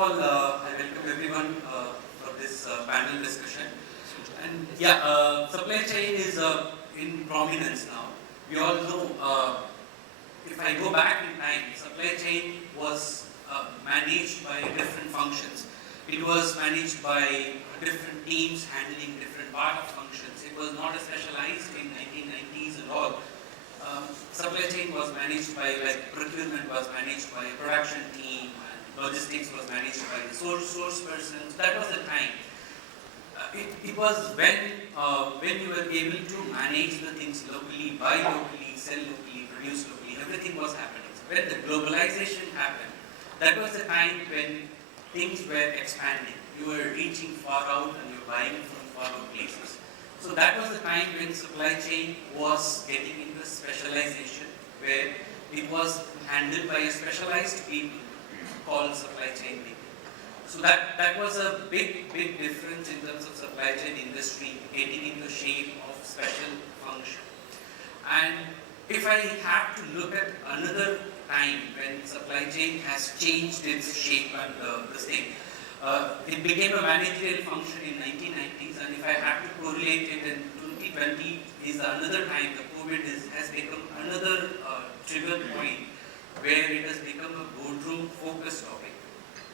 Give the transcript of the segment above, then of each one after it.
all, I welcome everyone for this panel discussion. And supply chain is in prominence now. We all know, if I go back in time, supply chain was managed by different functions. It was managed by different teams handling different part of functions. It was not specialized in 1990s and all. Supply chain was managed by, like, procurement was managed by a production team, and logistics was managed by the source persons. That was the time. It was when you were able to manage the things locally, buy locally, sell locally, produce locally. Everything was happening. So when the globalization happened, that was the time when things were expanding. You were reaching far out and you were buying from far out places. So that was the time when supply chain was getting into specialization, where it was handled by a specialized people called supply chain people. So that was a big difference in terms of supply chain industry getting into shape of special function. And if I have to look at another time when supply chain has changed its shape and this thing, it became a managerial function in 1990s, and if I have to correlate it in 2020 is another time the COVID has become another trigger point where it has become a boardroom focused topic.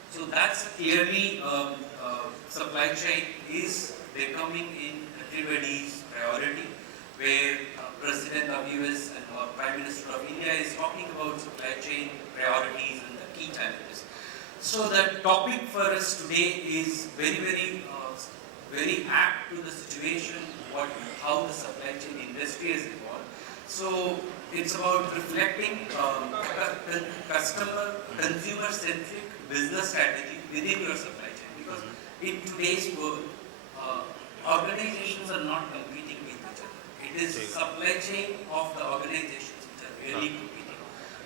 So that's clearly supply chain is becoming in everybody's priority, where President of US and Prime Minister of India is talking about supply chain priorities and the key challenges. So the topic for us today is very apt to the situation, how the supply chain industry has evolved. So it's about reflecting consumer-centric business strategy within your supply chain. Because in today's world, organizations are not competing with each other. It is supply chain of the organizations which are really competing.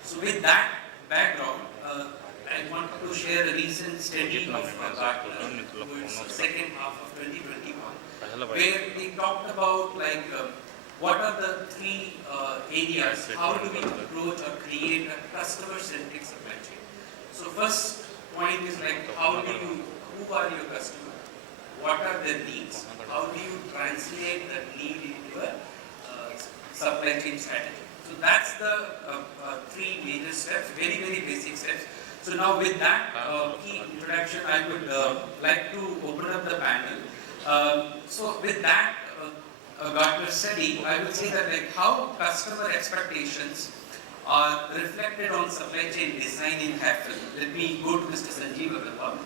So with that background, I want to share a recent study of Gartner towards the second half of 2021, where they talked about, like, what are the three areas, how do we approach or create a customer-centric supply chain. So first point is, like, who are your customers? What are their needs? How do you translate that need into a supply chain strategy? So that's the three major steps, very basic steps. So now with that key introduction, I would like to open up the panel. So with that Gartner study, I would say that, like, how customer expectations are reflected on supply chain design in Hafele. Let me go to Mr. Sanjeev Aggarwal.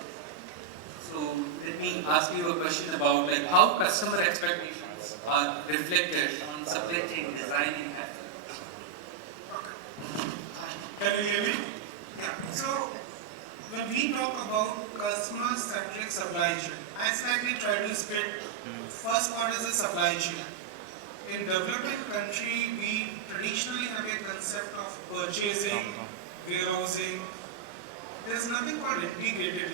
So let me ask you a question about, like, how customer expectations are reflected on supply chain design in Hafele. Can you hear me? Yeah. So when we talk about customer-centric supply chain, I slightly try to split. First part is the supply chain. In developing country, we traditionally have a concept of purchasing, warehousing. There's nothing called integrated.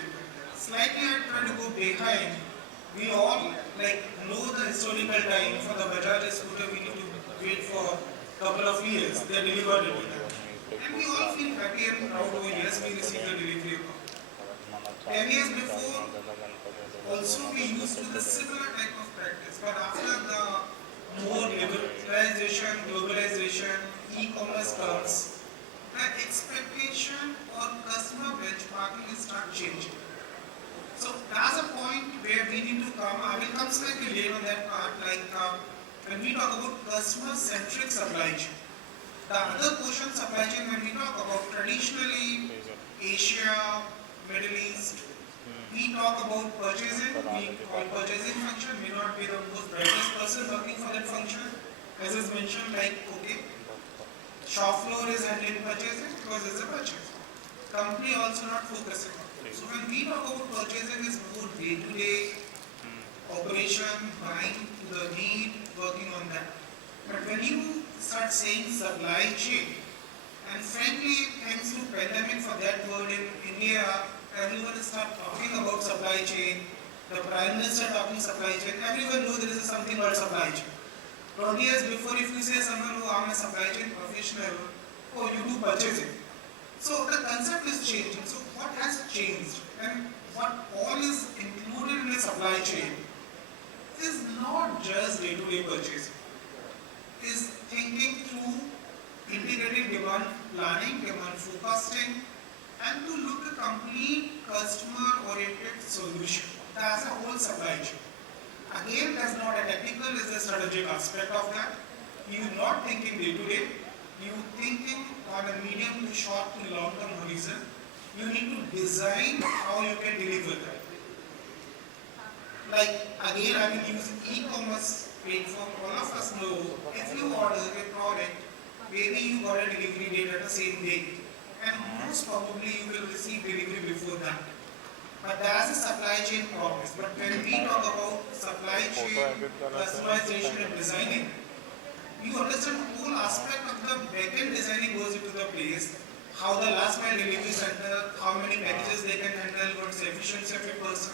Slightly I try to go behind. We all, like, know the historical time for the Bajaj scooter. We need to wait for a couple of years. They delivered it. And we all feel happy and proud. Oh yes, we received the delivery. 10 years before, also we used to the similar type of practice. But after the more liberalization, globalization, e-commerce comes, the expectation or customer benchmarking is start changing. So that's a point where we need to come. I will come slightly late on that part. Like when we talk about customer-centric supply chain. The other portion supply chain, when we talk about traditionally Asia, Middle East, we talk about purchasing. We call purchasing function may not be the most brightest person working for that function. As is mentioned, like, okay, shop floor is handling purchasing because it's a purchase. Company also not focusing on it. So when we talk about purchasing, is more day-to-day operation, buying to the need, working on that. But when you start saying supply chain, and frankly, thanks to pandemic for that word in India, everyone start talking about supply chain. The Prime Minister talking supply chain. Everyone knows there is something called supply chain. 20 years before, if you say someone, oh, I'm a supply chain professional, oh, you do purchasing. So the concept is changing. So what has changed? And what all is included in the supply chain is not just day-to-day purchasing. Is thinking through integrated demand planning, demand forecasting, and to look at complete customer-oriented solution. That's a whole supply chain. Again, that's not a technical, it's a strategic aspect of that. You're not thinking day-to-day, you're thinking on a medium to short to long-term horizon. You need to design how you can deliver that. Like, again, I will use e-commerce platform. All of us know, if you order a product, maybe you got a delivery date at the same day. And most probably you will receive delivery before that. But that's a supply chain progress. But when we talk about supply chain, customization and designing, you understand the whole aspect of the back-end designing goes into the place, how the last mile delivery center, how many packages they can handle, what's the efficiency of a person.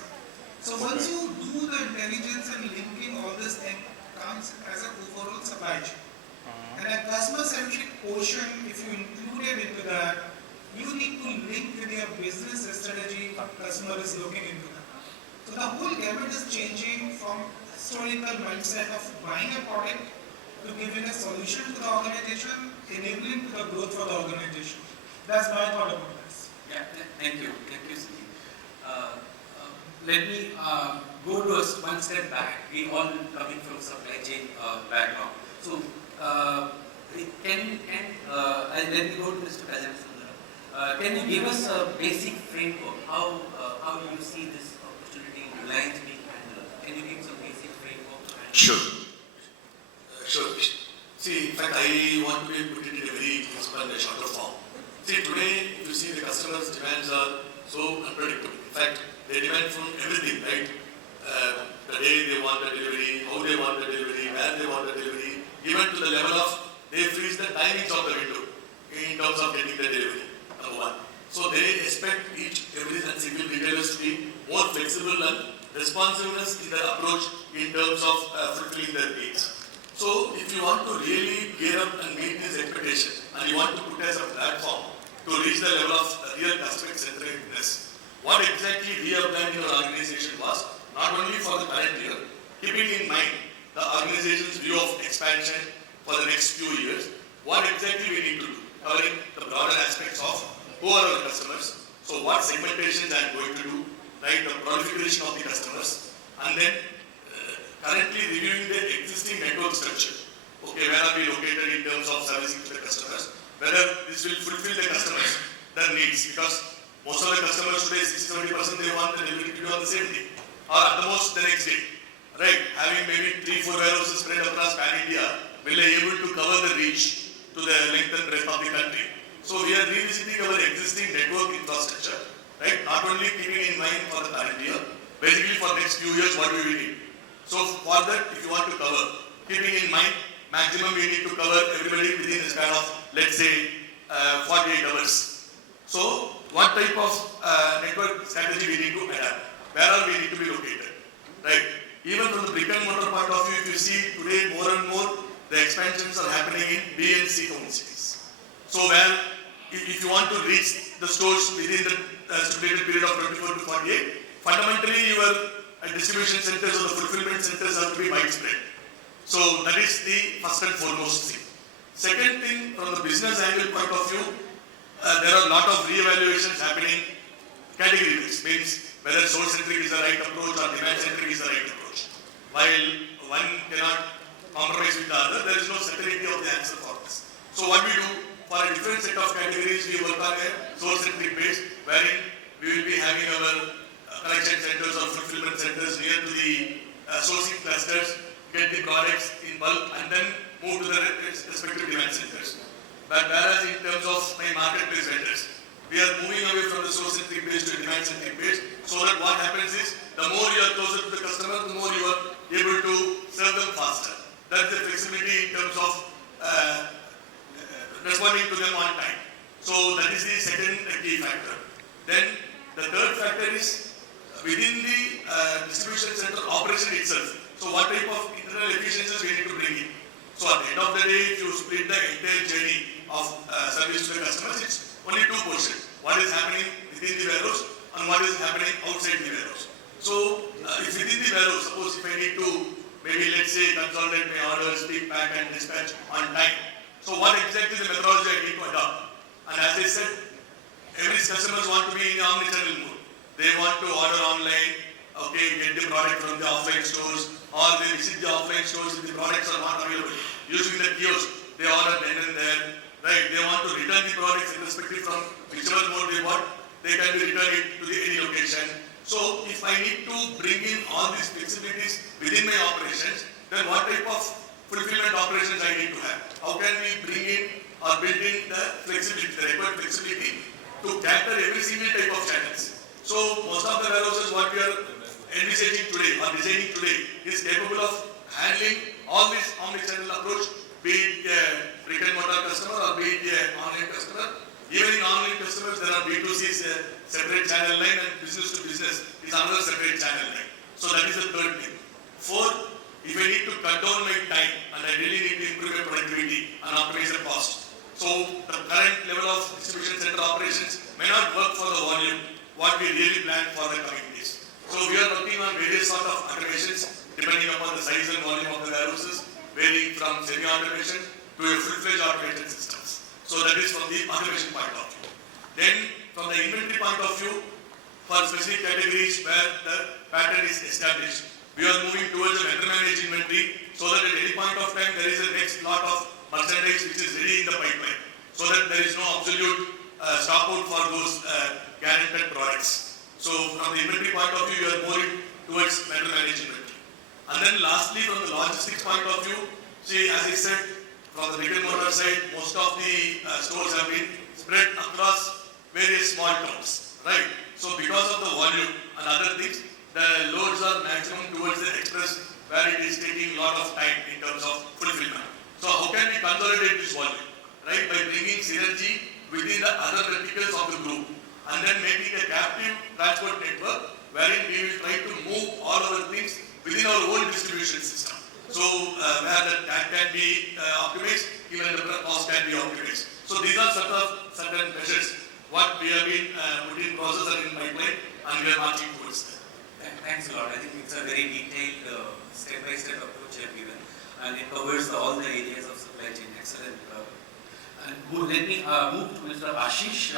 So once you do the intelligence and linking all this thing comes as an overall supply chain. And a customer-centric portion, if you include it into that, you need to link with your business strategy, customer is looking into that. So the whole gamut is changing from historical mindset of buying a product to giving a solution to the organization, enabling to the growth for the organization. That's my thought about this. Yeah, thank you, Sanjeev. Let me go to one step back. We all coming from supply chain background. So, let me go to Mr. Kalyanasundaram. Can you give us a basic framework? How do you see this opportunity in Reliance being handled? Can you give some basic framework? Sure. Sure. See, in fact, I want to put it in a very simple and shorter form. See, today, you see the customers' demands are so unpredictable. In fact, they demand from everything, right? The day they want the delivery, how they want the delivery, where they want the delivery, even to the level of they freeze the timings of the window in terms of getting the delivery, number one. So they expect every single retailers to be more flexible and responsiveness in their approach in terms of fulfilling their needs. So if you want to really gear up and meet these expectations and you want to put as a platform to reach the level of real customer-centeredness, what exactly we have planned in our organization was not only for the current year, keeping in mind the organization's view of expansion for the next few years, what exactly we need to do, covering the broader aspects of who are our customers, so what segmentations I am going to do, right, the proliferation of the customers, and then currently reviewing the existing network structure. Okay, where are we located in terms of servicing to the customers, whether this will fulfill the customers, their needs, because most of the customers today, 60-70% they want the delivery to be on the same day, or at the most the next day. Right, having maybe 3-4 warehouses spread across pan-India, will they able to cover the reach to the length and breadth of the country? So we are revisiting our existing network infrastructure, right? Not only keeping in mind for the current year, basically for next few years what do we need? So for that, if you want to cover, keeping in mind, maximum we need to cover everybody within this kind of, let's say, 48 hours. So what type of network strategy we need to adapt? Where are we need to be located, right? Even from the brick and mortar point of view, if you see today more and more the expansions are happening in B and C town cities. So where if you want to reach the stores within the stipulated period of 24 to 48, fundamentally your distribution centers or the fulfillment centers have to be widespread. So that is the first and foremost thing. Second thing, from the business angle point of view, there are a lot of re-evaluations happening category-wise, means whether source-centric is the right approach or demand-centric is the right approach. While one cannot compromise with the other, there is no certainty of the answer for this. So what we do, for a different set of categories, we work on a source-centric base, wherein we will be having our collection centers or fulfillment centers near to the sourcing clusters, get the products in bulk and then move to the respective demand centers. But whereas in terms of my marketplace vendors, we are moving away from the source-centric base to demand-centric base, so that what happens is, the more you are closer to the customer, the more you are able to serve them faster. That's the flexibility in terms of responding to them on time. So that is the second key factor. Then the third factor is within the distribution center operation itself. So what type of internal efficiencies we need to bring in. So at the end of the day, if you split the entire journey of service to the customers, it's only two portions. What is happening within the warehouse, and what is happening outside the warehouse. So, if within the warehouse, suppose if I need to, maybe let's say, consolidate my orders, pick, pack and dispatch on time. So, what exactly is the methodology I need to adopt? And as I said, every customers want to be in omnichannel mode. They want to order online, okay, get the product from the offline stores, or they visit the offline stores if the products are not available. Using the kiosk, they order then and there, right? They want to return the products irrespective from whichever mode they bought, they can be returned it to the any location. So if I need to bring in all these flexibilities within my operations, then what type of fulfillment operations I need to have? How can we bring in or build in the flexibility, the required flexibility to capture every single type of channels? So most of the warehouses what we are envisaging today or designing today is capable of handling all this omnichannel approach, be it a brick and mortar customer or be it an online customer. Even in online customers, there are B2C separate channel line and business to business is another separate channel line. So that is the third thing. Fourth, if I need to cut down my time and I really need to improve my productivity and optimize the cost. So the current level of distribution center operations may not work for the volume what we really plan for the coming days. So we are working on various sort of automations depending upon the size and volume of the warehouses, varying from semi-automation to a full-fledged automated systems. So that is from the automation point of view. Then from the inventory point of view, for specific categories where the pattern is established, we are moving towards a vendor managed inventory so that at any point of time there is a next lot of merchandise which is ready in the pipeline. So that there is no absolute stock out for those guaranteed products. So from the inventory point of view, we are moving towards vendor managed inventory. And then lastly, from the logistics point of view, see as I said, from the brick and mortar side, most of the stores have been spread across various small towns, right? So because of the volume and other things, the loads are maximum towards the express where it is taking a lot of time in terms of fulfillment. So how can we consolidate this volume, right? By bringing synergy within the other verticals of the group and then making a captive transport network wherein we will try to move all our things within our own distribution system. So where that can be optimized, even the cost can be optimized. So these are certain measures what we have been putting in process and in pipeline and we are marching towards that. Thanks a lot. I think it's a very detailed step-by-step approach you have given and it covers all the areas of supply chain. Excellent. And let me move to Mr. Ashish.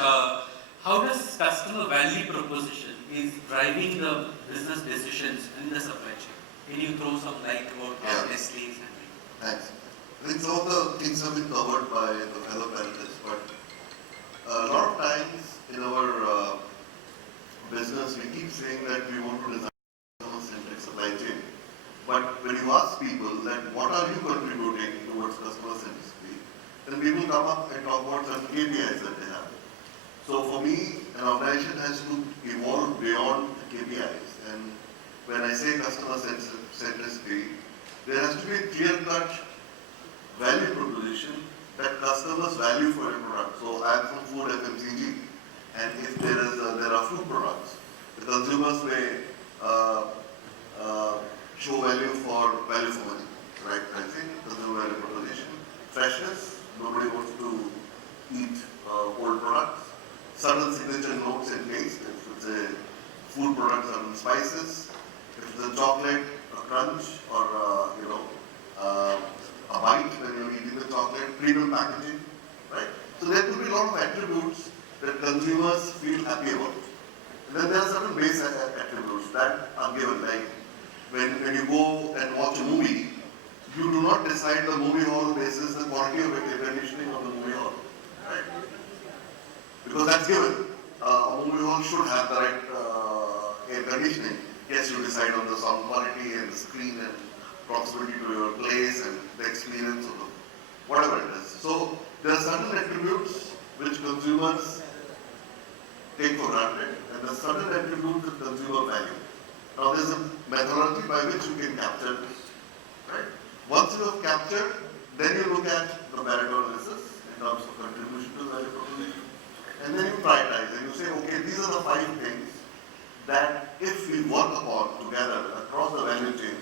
How does customer value proposition is driving the business decisions in the supply chain? Can you throw some light about how Nestle is handling? Thanks. I think some of the things have been covered by the fellow panelists, but a lot of times in our business, we keep saying that we want to design a customer-centric supply chain. But when you ask people that what are you contributing towards customer centricity, then people come up and talk about some KPIs that they have. So for me, an organization has to evolve beyond the KPIs. And when I say customer centricity, there has to be a clear-cut value proposition that customers value for a product. So I am from food FMCG, and if there are food products, the consumers may show value for money, right? Pricing, consumer value proposition, freshness. Nobody wants to eat old products. Certain signature notes and taste. If it's a food product, certain spices. If it's a chocolate, a crunch, or a bite when you're eating the chocolate, premium packaging, right? So there could be a lot of attributes that consumers feel happy about. And then there are certain base attributes that are given, like when you go and watch a movie, you do not decide the movie hall basis the quality of air conditioning of the movie hall, right? Because that's given. A movie hall should have the right air conditioning. Yes, you decide on the sound quality and the screen and proximity to your place and the experience of whatever it is. So there are certain attributes which consumers take for granted, and there are certain attributes that consumer value. Now there's a methodology by which you can capture this, right? Once you have captured, then you look at the Pareto analysis in terms of contribution to the value proposition, and then you prioritize and you say, okay, these are the 5 things that if we work upon together across the value chain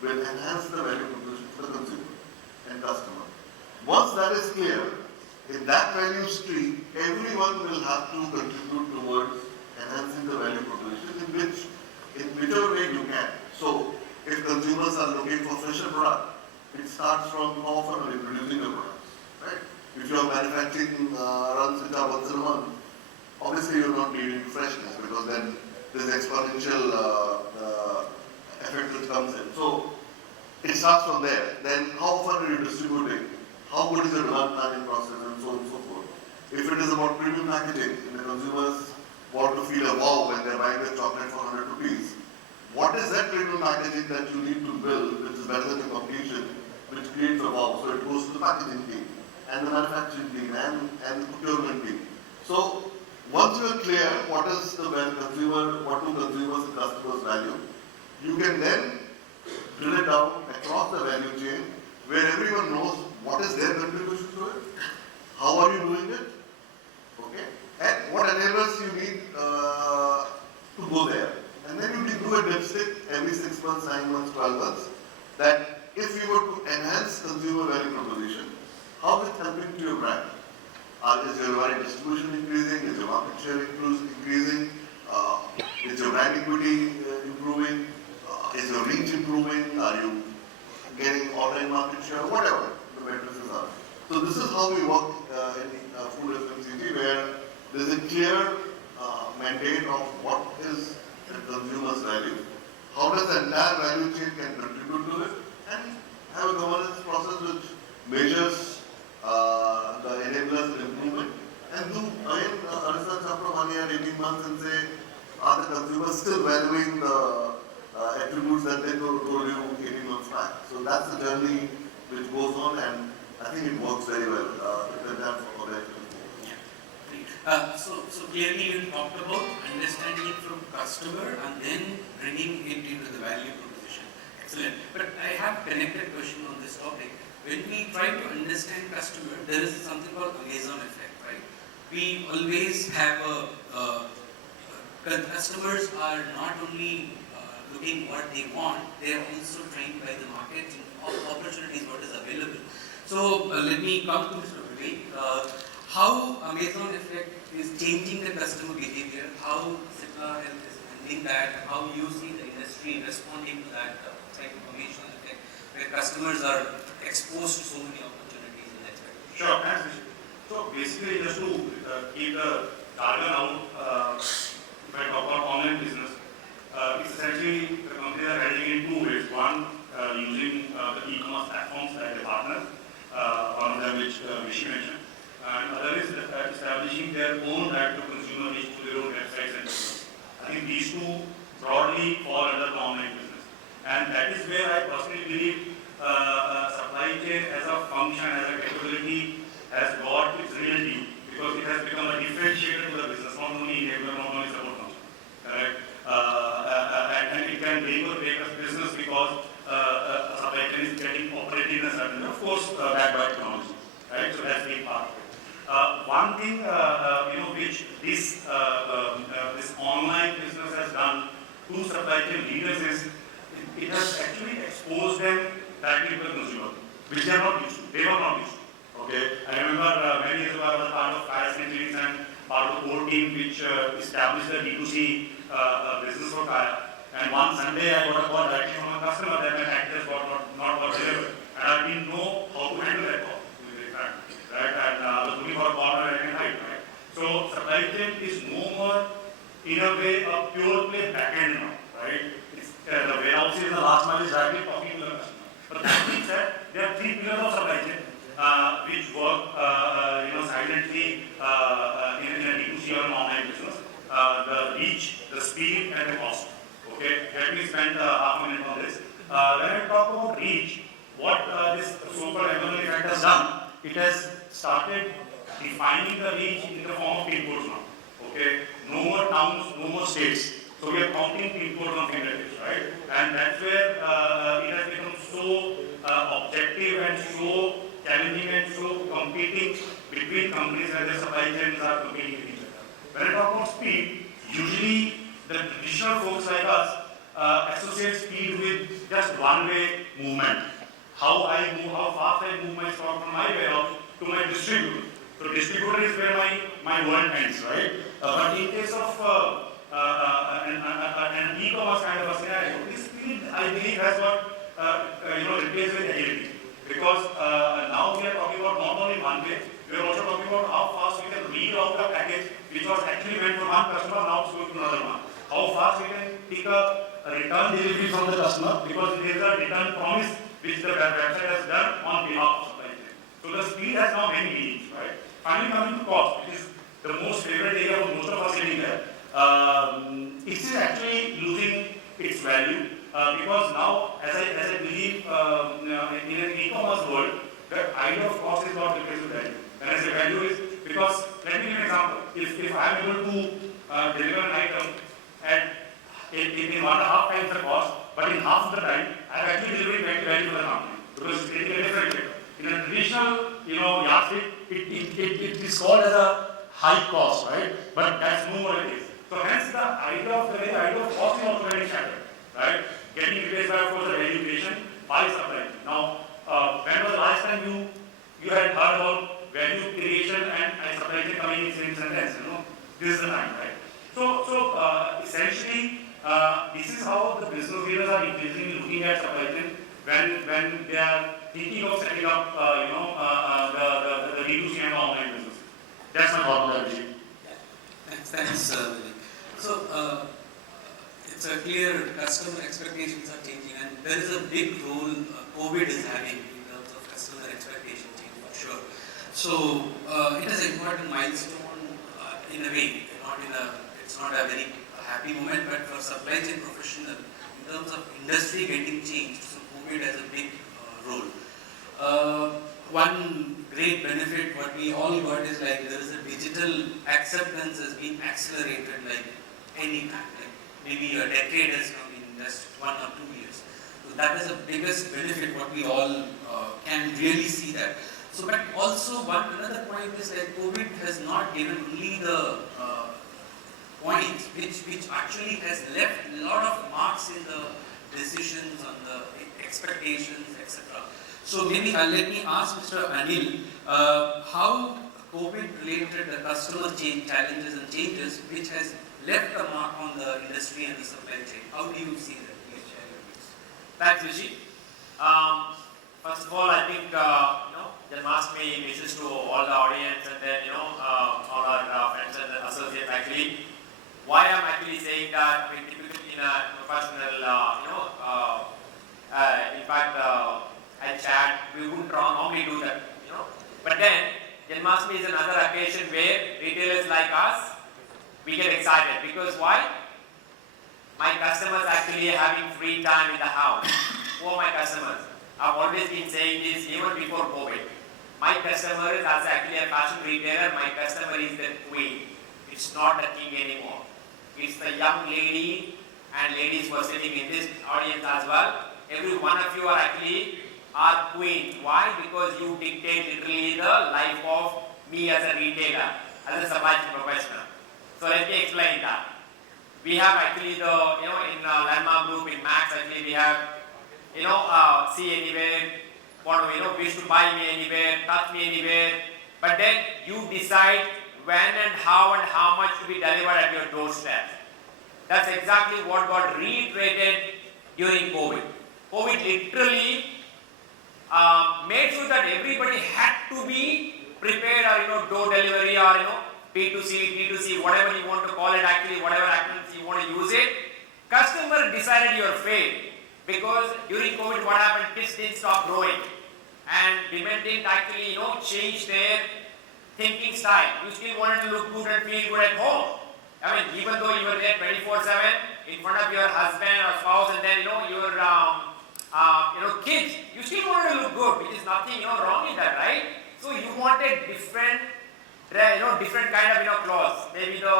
will enhance the value proposition for the consumer and customer. Once that is clear, in that value stream, everyone will have to contribute towards enhancing the value proposition in whichever way you can. So, if consumers are looking for fresher product, it starts from how often are you producing your products, right? If your manufacturing runs which are once in a month, obviously you're not needing freshness because then there's exponential effect which comes in. So, it starts from there. Then how often are you distributing? How good is your demand planning process and so on and so forth. If it is about premium packaging and the consumers want to feel a wow when they're buying a chocolate for 100 rupees, what is that premium packaging that you need to build which is better than the competition, which creates a wow? So it goes to the packaging team and the manufacturing team and the procurement team. So once you are clear what is the consumer, what do consumers and customers value, you can then drill it down across the value chain where everyone knows what is their contribution to it, how are you doing it, okay, and what enablers you need to go there. And then you can do a dipstick every 6 months, 9 months, 12 months, that if you were to enhance consumer value proposition, how is it helping to your brand? Is your value distribution increasing? Is your market share increasing? Is your brand equity improving? Is your reach improving? Are you getting online market share? Whatever the matrices are. So this is how we work in food FMCG, where there is a clear mandate of what is the consumer's value, how does the entire value chain can contribute to it, and have a governance process which measures the enablers and improvement, and do again a research after 1 year, 18 months, and say, are the consumers still valuing the attributes that they told you 18 months back? So that's the journey which goes on, and I think it works very well with the time for the So clearly you talked about understanding it from customer and then bringing it into the value proposition. Excellent. But I have a connected question on this topic. When we try to understand customer, there is something called Amazon effect, right? We always have customers are not only looking what they want, they are also trained by the market and opportunities what is available. So let me come to Mr. Vivek. How Amazon effect is changing the customer behavior, how Cipla is handling that, how you see the industry responding to that type of Amazon effect, where customers are exposed to so many opportunities in that way. Sure, thanks, Ashish. So basically, just to keep the jargon out, if I talk about online business, it's essentially the companies are heading in two ways. One, using the e-commerce platforms like the partners, one of them which Rishi mentioned. And other is establishing their own direct-to-consumer reach to their own websites and business. I think these two broadly fall under the online business. And that is where I personally believe supply chain as a function, as a capability, has got its real due, because it has become a differentiator to the business, not only enabler, not only support function. Correct? And it can make or break a business because a supply chain is getting operated in a certain way, of course, backed by technology. Right? So that's the part of it. One thing, which this online business has done to supply chain leaders is it has actually exposed them directly to the consumer, which they are not used to. They were not used to. Okay, I remember many years ago I was part of Fire Centuries and part of the core team which established the D2C business for Kaya. And one Sunday I got a call directly from a customer that my package not got delivered, and I didn't know how to handle that call. Right? And I was looking for a corner and hide, right? So supply chain is no more, in a way, a pure play backend now, right? The warehouse is the last mile is directly talking to the customer. But that being said, there are three pillars of supply chain which work, silently in a D2C or an online business: the reach, the speed, and the cost. Okay, let me spend half a minute on this. When I talk about reach, what this so-called Amazon effect has done, it has started defining the reach in the form of pin codes now. Okay, no more towns, no more states. So we are counting pin codes on fingertips, right? And that's where it has become so objective and so challenging and so competing between companies as their supply chains are competing with each other. When I talk about speed, usually the traditional folks like us associate speed with just one-way movement. How I move, how fast I move my stock from my warehouse to my distributor. So distributor is where my world ends, right? But in case of an e-commerce kind of a scenario, this speed, I believe, has got replaced with agility. Because now we are talking about not only one way, we are also talking about how fast we can reroute a package which was actually meant for one customer, now it's going to another one. How fast we can take a return delivery from the customer, because there is a return promise which the website has done on behalf of supply chain. So the speed has now many meanings, right? Finally coming to cost, which is the most favorite area for most of us sitting here. It is actually losing its value because now, as I believe, in an e-commerce world, the idea of cost is not replaced with value. When I say value is because, let me give an example. If I am able to deliver an item at in 1.5 times the cost, but in half the time, I am actually delivering value for the company because it's a different way. In a traditional, yardstick, it is called as a high cost, right? But that's no more it is. So hence the idea of cost is also very shattered, right? Getting replaced by, of course, the value creation by supply. Now, when was the last time you had heard about value creation and supply chain coming in the same sentence? This is the time, right? So essentially, this is how the business leaders are increasingly looking at supply chain when they are thinking of setting up, the D2C and online business. That's my thought on that. Thanks, Vivek. So, it's a clear customer expectations are changing, and there is a big role COVID is having in terms of customer expectation change for sure. So, it is an important milestone in a way, it's not a very happy moment, but for supply chain professional, in terms of industry getting changed, so COVID has a big role. One great benefit what we all got is like there is a digital acceptance has been accelerated like any time. Like maybe a decade has come in just 1 or 2 years. So that is the biggest benefit what we all can really see that. So but also another point is that COVID has not given only the points which actually has left a lot of marks in the decisions on the expectations, etc. So maybe let me ask Mr. Anil, how COVID-related customer change challenges and changes which has left a mark on the industry and the supply chain. How do you see that? Please share your views. Thanks, Rishi. First of all, I think Janmashtami wishes to all the audience and then all our friends and associates actually. Why I'm actually saying that, I mean, typically in a professional, in fact, at chat, we wouldn't normally do that, But then, Janmashtami is another occasion where retailers like us, we get excited. Because why? My customers actually are having free time in the house. Who are my customers? I've always been saying this even before COVID. My customer is as actually a fashion retailer, my customer is the queen. It's not the king anymore. It's the young lady and ladies who are sitting in this audience as well. Every one of you are actually our queens. Why? Because you dictate literally the life of me as a retailer, as a supply chain professional. So let me explain that. We have actually the, in Landmark Group, in Max, actually we have, see anywhere, want to, wish to buy me anywhere, touch me anywhere. But then you decide when and how much to be delivered at your doorstep. That's exactly what got reiterated during COVID. COVID literally made sure that everybody had to be prepared, or door delivery, or B2C, D2C, whatever you want to call it, actually whatever actions you want to use it. Customer decided your fate, because during COVID what happened, kids didn't stop growing and women didn't actually change their thinking style. You still wanted to look good and feel good at home. I mean, even though you were there 24/7 in front of your husband or spouse, and then your kids, you still wanted to look good, which is nothing wrong in that, right? So you wanted different kind of clothes, maybe the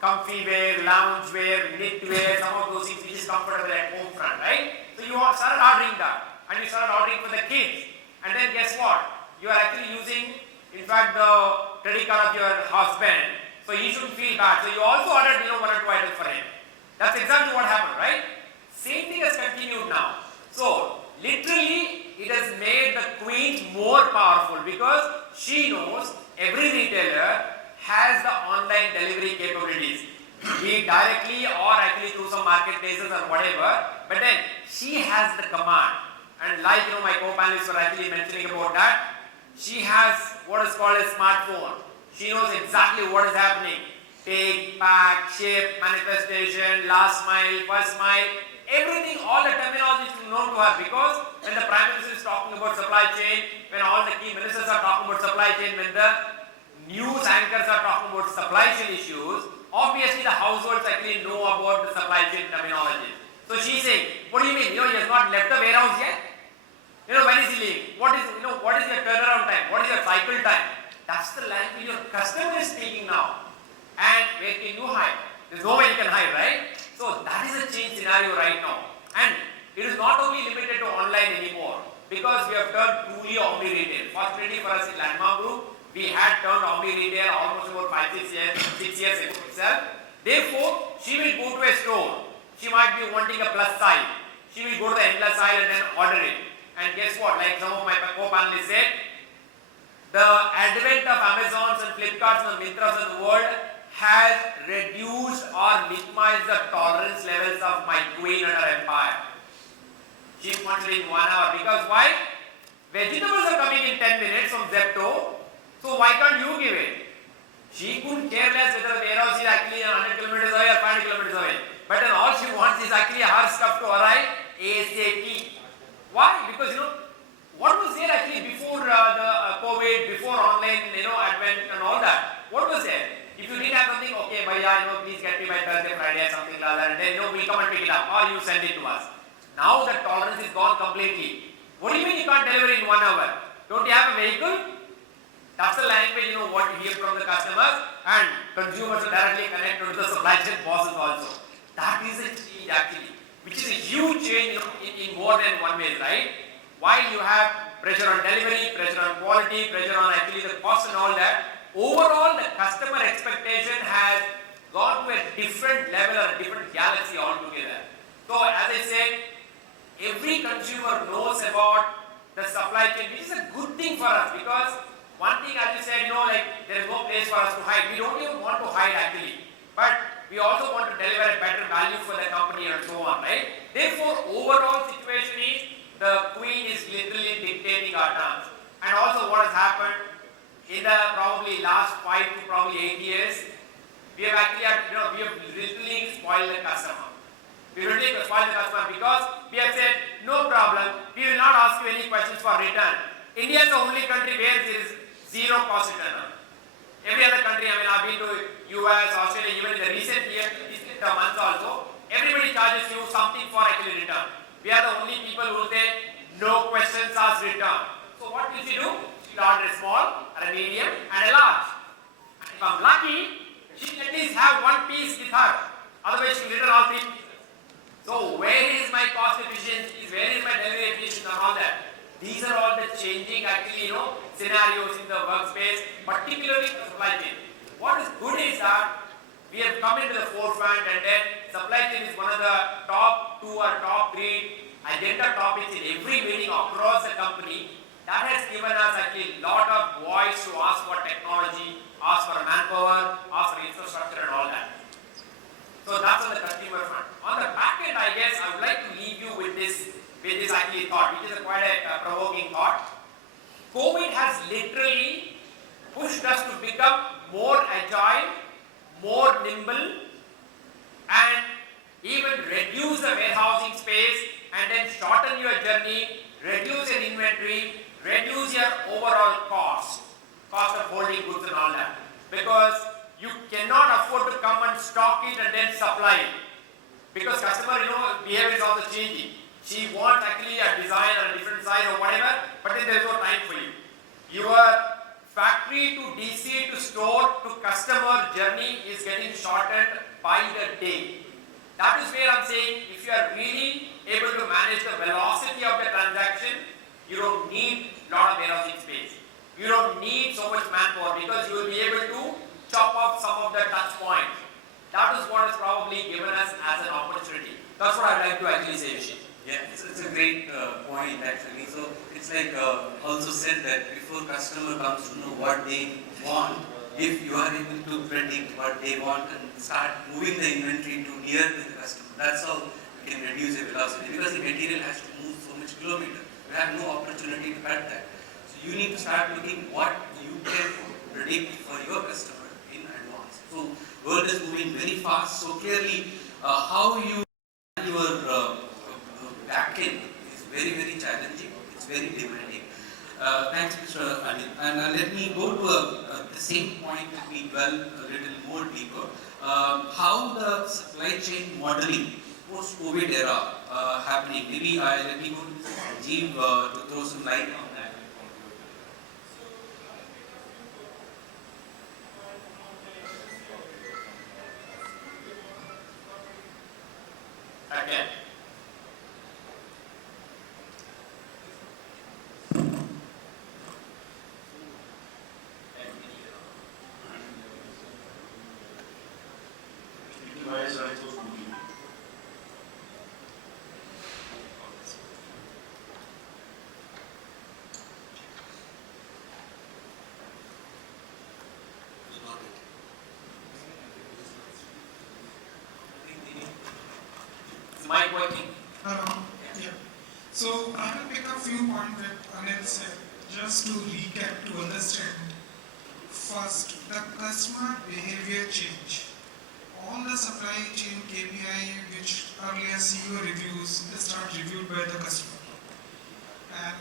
comfy wear, lounge wear, knit wear, some of those things which is comfortable at home front, right? So you started ordering that, and you started ordering for the kids, and then guess what? You are actually using, in fact, the credit card of your husband, so he shouldn't feel bad. So you also ordered 1 or 2 items for him. That's exactly what happened, right? Same thing has continued now. So literally, it has made the queen more powerful because she knows every retailer has the online delivery capabilities. be it directly or actually through some marketplaces or whatever. But then she has the command. And like my co-panelists were actually mentioning about that, she has what is called a smartphone. She knows exactly what is happening. Take, pack, ship, manifestation, last mile, first mile, everything, all the terminology is known to her, because when the Prime Minister is talking about supply chain, when all the key ministers are talking about supply chain, when the news anchors are talking about supply chain issues, obviously the households actually know about the supply chain terminology. So she's saying, what do you mean? He has not left the warehouse yet? When is he leaving? What is your turnaround time? What is your cycle time? That's the language your customer is speaking now. And where can you hide? There's no way you can hide, right? So that is a change scenario right now. And it is not only limited to online anymore, because we have turned truly omni-retail. Fortunately for us in Landmark Group, we had turned omni-retail almost about 6 years ago itself. Therefore, she will go to a store. She might be wanting a plus size. She will go to the endless aisle and then order it. And guess what? Like some of my co-panelists said, the advent of Amazons and Flipkarts and Mintras of the world has reduced or minimized the tolerance levels of my queen and her empire. She wanted it in 1 hour. Because why? Vegetables are coming in 10 minutes from Zepto. So why can't you give it? She couldn't care less whether the warehouse is actually 100 kilometers away or 500 kilometers away. But then all she wants is actually her stuff to arrive ASAP. Why? Because what was there actually before the COVID, before online advent and all that? What was there? If you didn't have something, okay, bhaiya, please get me by Thursday, Friday or something like that, and then we come and pick it up, or you send it to us. Now the tolerance is gone completely. What do you mean you can't deliver in 1 hour? Don't you have a vehicle? That's the language, what you hear from the customers, and consumers are directly connected to the supply chain bosses also. That is a change actually, which is a huge change in more than one way, right? While you have pressure on delivery, pressure on quality, pressure on actually the cost and all that, overall the customer expectation has gone to a different level or a different galaxy altogether. So as I said, every consumer knows about the supply chain, which is a good thing for us, because one thing, as you said, there is no place for us to hide. We don't even want to hide actually, but we also want to deliver a better value for the company and so on, right? Therefore, overall situation is the queen is literally dictating our terms. And also what has happened in the probably last 5 to probably 8 years, we have actually we have literally spoiled the customer. We really spoiled the customer because we have said, no problem, we will not ask you any questions for return. India is the only country where there is zero cost return. Every other country, I've been to US, Australia, even in the recent months also, everybody charges you something for actually return. We are the only people who say, no questions asked return. So what will she do? She will order a small, a medium and a large. And if I'm lucky, she will at least have one piece with her. Otherwise she will return all 3 pieces. So where is my cost efficiency? Where is my delivery efficiency and all that? These are all the changing actually, scenarios in the workspace, particularly in the supply chain. What is good is that we have come into the forefront, and then supply chain is one of the top 2 or top 3 agenda topics in every meeting across the company. That has given us actually a lot of voice to ask for technology, ask for manpower, ask for infrastructure and all that. So that's on the consumer front. On the back end, I guess I would like to leave you with this actually thought, which is quite a provoking thought. COVID has literally pushed us to become more agile, more nimble, and even reduce the warehousing space, and then shorten your journey, reduce your inventory, reduce your overall cost of holding goods and all that. Because you cannot afford to come and stock it and then supply it. Because customer, behavior is also changing. She wants actually a design or a different size or whatever, but then there is no time for you. Your factory to DC to store to customer journey is getting shortened by the day. That is where I'm saying, if you are really able to manage the velocity of the transaction, you don't need a lot of warehousing space. You don't need so much manpower, because you will be able to chop off some of the touch points. That is what has probably given us as an opportunity. That's what I'd like to actually say, Abhishek. Yeah, it's a great point actually. So it's like also said that before customer comes to know what they want, if you are able to predict what they want and start moving the inventory to near to the customer. That's how you can reduce the velocity, because the material has to move so much kilometer. You have no opportunity to cut that. So you need to start looking what you can predict for your customer in advance. So world is moving very fast. So clearly, how you your back end is very, very challenging. It's very demanding. Thanks, Mr. Anil. And let me go to the same point. Let me dwell a little more deeper. How the supply chain modeling post-COVID era happening? Maybe let me go to Sanjeev to throw some light on that. Again. Is mic working? Yeah. So I will pick a few points that Anil said, just to recap to understand. First, the customer behavior change. All the supply chain KPI which earlier CEO reviews, they start reviewed by the customer. And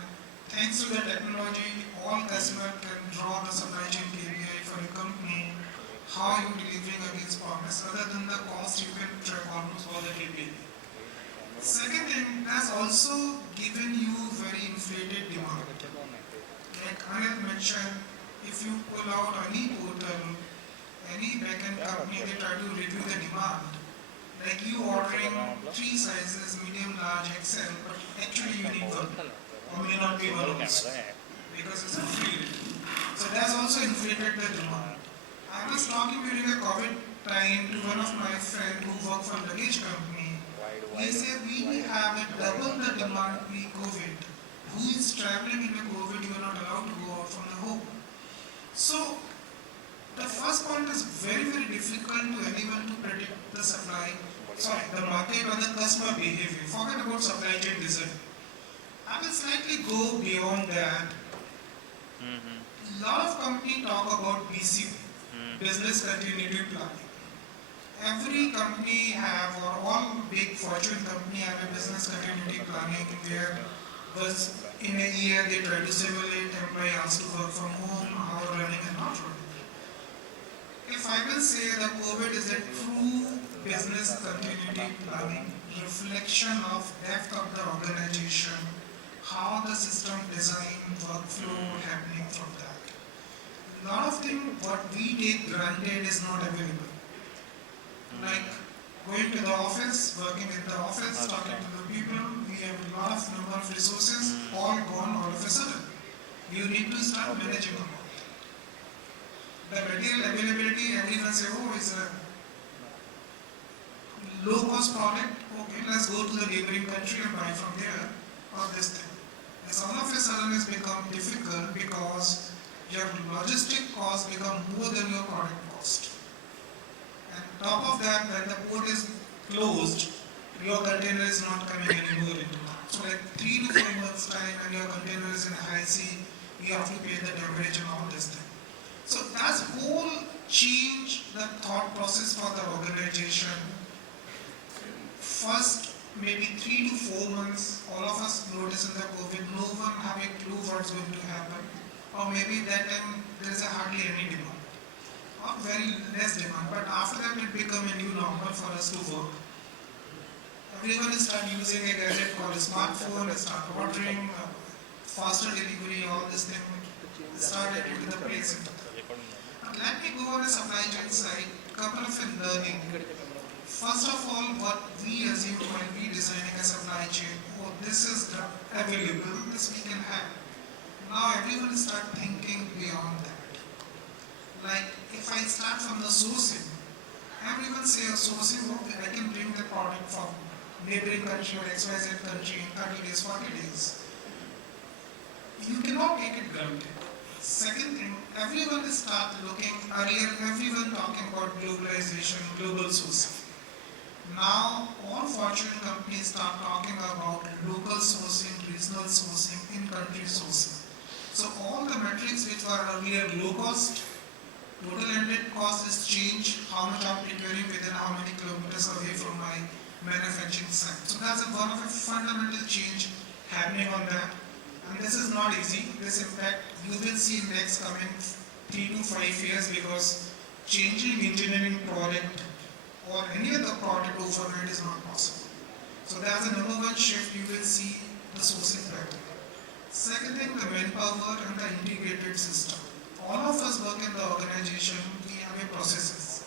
thanks to the technology, all customer can draw the supply chain KPI for a company, how you delivering against promise. Other than the cost, you can track almost all the KPI. Second thing, that's also given you very inflated demand. Like Anil mentioned, if you pull out any portal, any backend company, they try to review the demand. Like you ordering 3 sizes, medium, large, XL, but actually you need one, or may not be one also, because it's a free review. So that's also inflated the demand. I was talking during a COVID time to one of my friends who worked for a luggage company. He said we have double the demand pre-COVID. Who is traveling in a COVID, you are not allowed to go out from the home. So the first point is very, very difficult to anyone to predict the the market or the customer behavior. Forget about supply chain design. I will slightly go beyond that. Lot of companies talk about BCP, business continuity planning. Every company have, or all big fortune company have a business continuity planning where was in a year they try to simulate employee has to work from home, how running and not running. If I will say that COVID is a true business continuity planning, reflection of depth of the organization, how the system design, workflow happening from that. A lot of things what we take granted is not available. Like going to the office, working in the office, talking to the people, we have a lot of number of resources, all gone all of a sudden. You need to start managing them. The material availability, everyone say, oh, it's a low cost product, okay, let's go to the neighboring country and buy from there, or this thing. This all of a sudden has become difficult because your logistic cost become more than your product cost. And top of that, when the port is closed, your container is not coming anymore into that. So like 3 to 4 months time when your container is in high sea, you have to pay the demurrage and all this thing. So that's whole change the thought process for the organization. First, maybe 3 to 4 months, all of us notice in the COVID, no one have a clue what's going to happen. Or maybe that time there is hardly any demand. Or very less demand, but after that it become a new normal for us to work. Everyone is start using a gadget called a smartphone, start ordering, faster delivery, all this thing started into the place. But let me go on the supply chain side, couple of learning. First of all, what we assume when we designing a supply chain, oh, this is available, this we can have. Now everyone start thinking beyond that. Like if I start from the sourcing, everyone say sourcing, okay, I can bring the product from neighboring country or XYZ country in 30 days, 40 days. You cannot take it granted. Second thing, everyone is start looking, earlier everyone talking about globalization, global sourcing. Now all Fortune companies start talking about local sourcing, regional sourcing, in-country sourcing. So all the metrics which were earlier low cost, total landed cost is changed, how much I'm procuring within how many kilometers away from my manufacturing site. So that's one of the fundamental change happening on that. And this is not easy. This impact you will see next coming 3 to 5 years, because changing engineering product or any other product overnight is not possible. So that's the number one shift you will see the sourcing pattern. Second thing, the manpower and the integrated system. All of us work in the organization, we have a processes.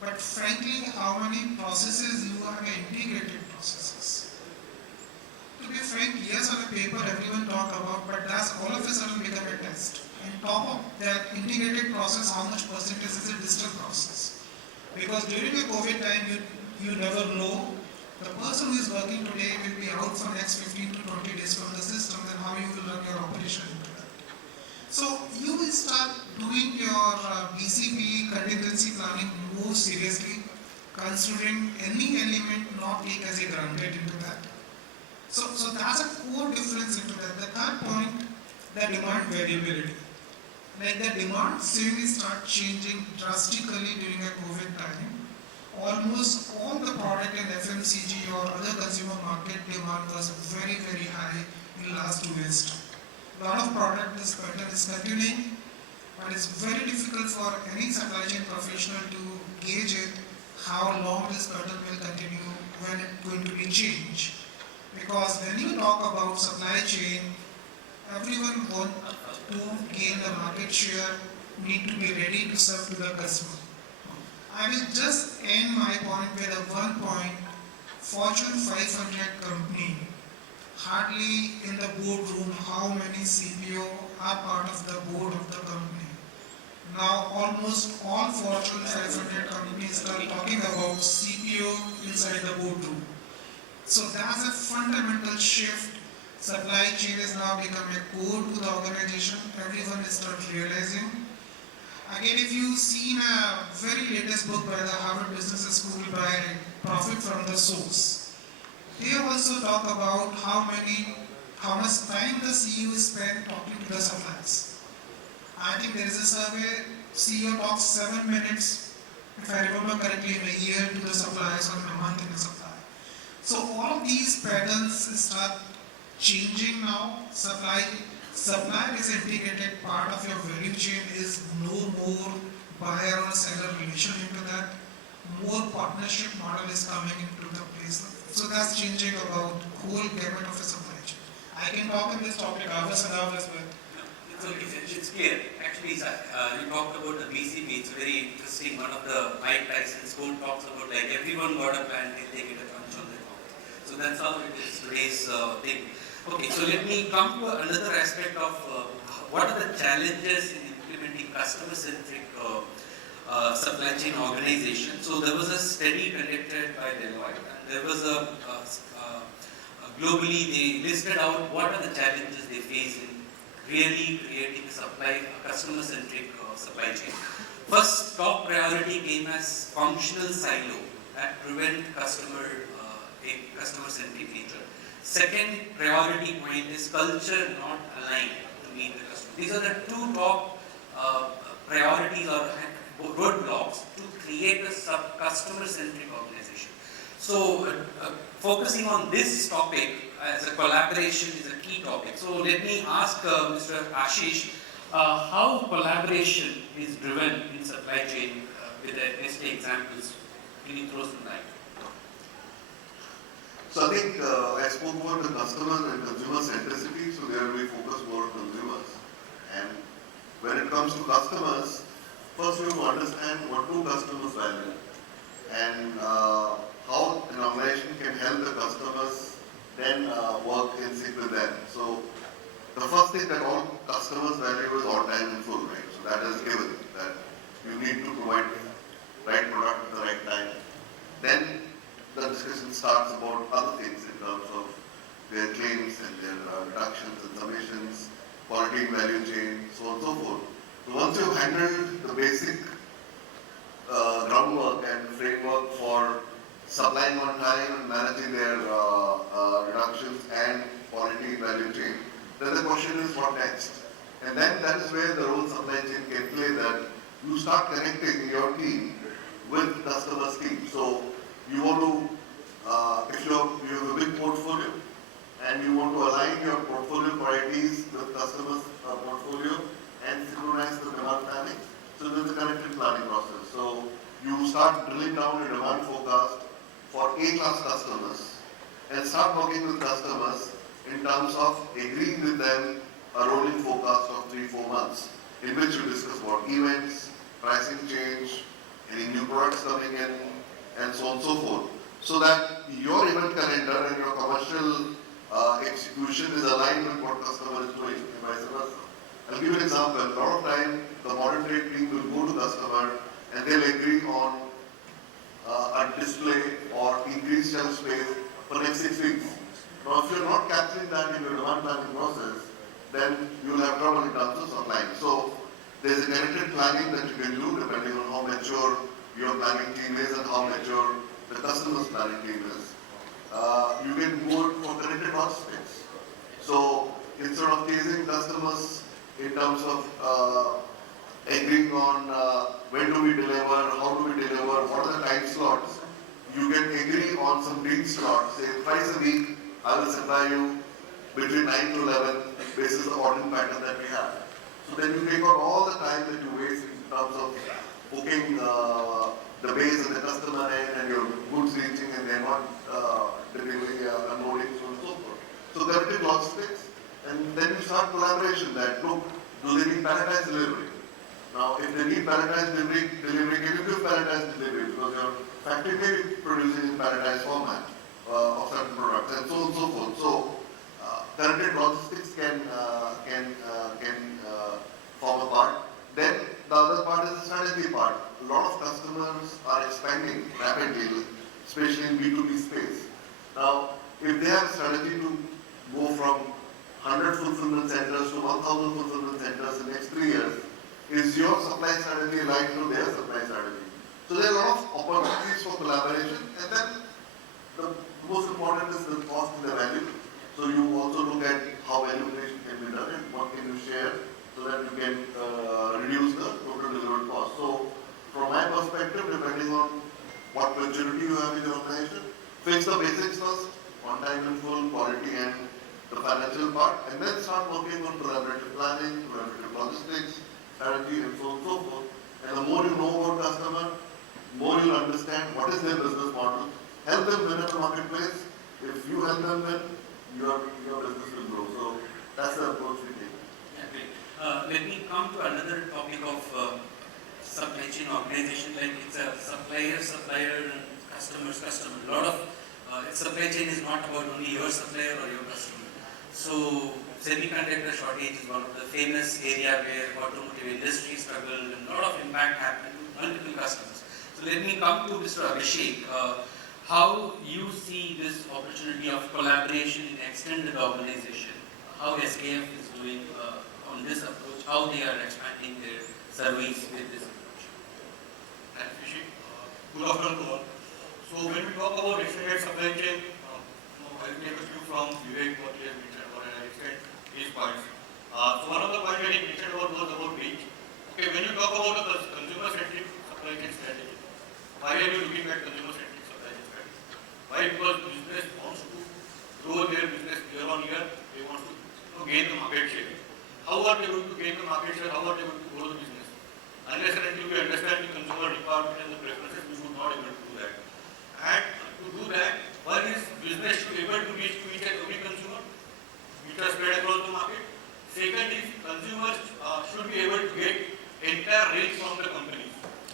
But frankly, how many processes you have integrated processes? To be frank, yes, on a paper everyone talk about, but that's all of a sudden become a test. And top of that integrated process, how much percentage is a digital process? Because during a COVID time, you never know. The person who is working today will be out for next 15 to 20 days from the system, then how you will run your operation into that. So you will start doing your BCP contingency planning more seriously, considering any element not take as a granted into that. So that's a core difference into that. The third point, the demand variability. Like the demand suddenly start changing drastically during a COVID time. Almost all the product in FMCG or other consumer market demand was very, very high in last 2 years. A lot of product this pattern is continuing, but it's very difficult for any supply chain professional to gauge it, how long this pattern will continue, when it's going to be changed. Because when you talk about supply chain, everyone wants to gain the market share, need to be ready to serve to the customer. I will just end my point with a one point. Fortune 500 company, hardly in the boardroom, how many CPO are part of the board of the company. Now almost all Fortune 500 companies are talking about CPO inside the boardroom. So that's a fundamental shift. Supply chain is now becoming a core to the organization. Everyone is start realizing. Again, if you've seen a very latest book by the Harvard Business School by Profit from the Source, they also talk about how much time the CEO spent talking to the suppliers. I think there is a survey, CEO talks 7 minutes, if I remember correctly, in a year to the suppliers or in a month in the supplier. So all of these patterns start changing now. Supply is integrated part of your value chain, is no more buyer or seller relation into that. More partnership model is coming into the place. So that's changing about whole gamut of a supply chain. I can talk on this topic hours and hours, but it's clear. Actually, you talked about the BCP. It's very interesting. One of the Mike Tyson's quote talks about like everyone got a plan till they get a punch on their mouth. So that's how it is today's thing. Okay, so let me come to another aspect of what are the challenges in implementing customer-centric supply chain organization. So there was a study conducted by Deloitte, and there was globally they listed out what are the challenges they face in really creating a customer-centric supply chain. First, top priority came as functional silo that prevent customer-centric nature. Second priority point is culture not aligned to meet the customer. These are the two top priorities or roadblocks to create a customer-centric organization. So focusing on this topic as a collaboration is a key topic. So let me ask Mr. Ashish, how collaboration is driven in supply chain with the Nestle examples. Can you throw some light? So I think I spoke about the customer and consumer centricity, so there we focus more on consumers. And when it comes to customers, first we have to understand what do customers value and how an organization can help the customers then work in sync with them. So the first thing that all customers value is on time and full, right? So that is given, that you need to provide the right product at the right time. Then the discussion starts about other things in terms of their claims and their reductions and summations, quality and value chain, so on and so forth. So once you've handled the basic groundwork and framework for supplying on time and managing their reductions and quality value chain, then the question is what next? And then that is where the role supply chain can play, that you start connecting your team with customers' team. So you want to, if you have a big portfolio and you want to align your portfolio priorities with customers' portfolio and synchronize the demand planning, so there's a connected planning process. So you start drilling down your demand forecast for A-class customers and start working with customers in terms of agreeing with them a rolling forecast of 3-4 months, in which you discuss what events, pricing change, any new products coming in, and so on and so forth. So that your event calendar and your commercial execution is aligned with what customer is doing and vice versa. I'll give you an example. A lot of time, the modern trade team will go to customer and they'll agree on a display or increased shelf space for next 6 weeks. Now, if you're not capturing that in your demand planning process, then you will have trouble in terms of supplying. So there's a connected planning that you can do depending on how mature your planning team is and how mature the customer's planning team is. You can go for connected logistics. So instead of chasing customers in terms of agreeing on when do we deliver, how do we deliver, what are the time slots, you can agree on some deal slots. Say twice a week, I will supply you between 9 to 11 basis the ordering pattern that we have. So then you take out all the time that you waste in terms of booking the base at the customer end and your goods reaching and they're not delivering, unloading, so on and so forth. So connected logistics, and then you start collaboration that, look, do they need palletized delivery? Now, if they need palletized delivery, can you give palletized delivery? Because your factory may be producing in palletized format of certain products and so on and so forth. So, connected logistics can form a part. Then the other part is the strategy part. A lot of customers are expanding rapidly, especially in B2B space. Now, if they have a strategy to go from 100 fulfillment centers to 1,000 fulfillment centers in the next 3 years, is your supply strategy aligned to their supply strategy? So there are a lot of opportunities for collaboration, and then the most important is the cost and the value. So you also look at how value creation can be done and what can you share so that you can reduce the total delivered cost. So from my perspective, depending on what maturity you have in your organization, fix the basics first, on time and full, quality and the financial part, and then start working on collaborative planning, collaborative logistics, strategy and so on and so forth. And the more you know about customer, more you'll understand what is their business model, help them win in the marketplace. If you help them win, your business will grow. So that's the approach we take. Yeah, great. Let me come to another topic of supply chain organization. Like it's a supplier, and customer. A lot of supply chain is not about only your supplier or your customer. So semiconductor shortage is one of the famous area where automotive industry struggled and a lot of impact happened to multiple customers. So let me come to Mr. Abhishek. How you see this opportunity of collaboration in extended organization? How SKF is doing on this approach? How they are expanding their service with this approach? Thanks, Abhishek. Good afternoon to all. So when we talk about extended supply chain, I will take a cue from Vivek what he has mentioned about and I extend his points. So one of the points that he mentioned about was about reach. Okay, when you talk about the consumer-centric supply chain strategy, why are you looking at consumer-centric supply chain strategy? Why? Because business wants to grow their business year on year. They want to gain the market share. How are they going to gain the market share? How are they going to grow the business? Unless and until we understand the consumer requirement and the preferences, we would not able to do that. And to do that, one is business should be able to reach to each and every consumer, which are spread across the market. Second is consumers should be able to get entire range from the company.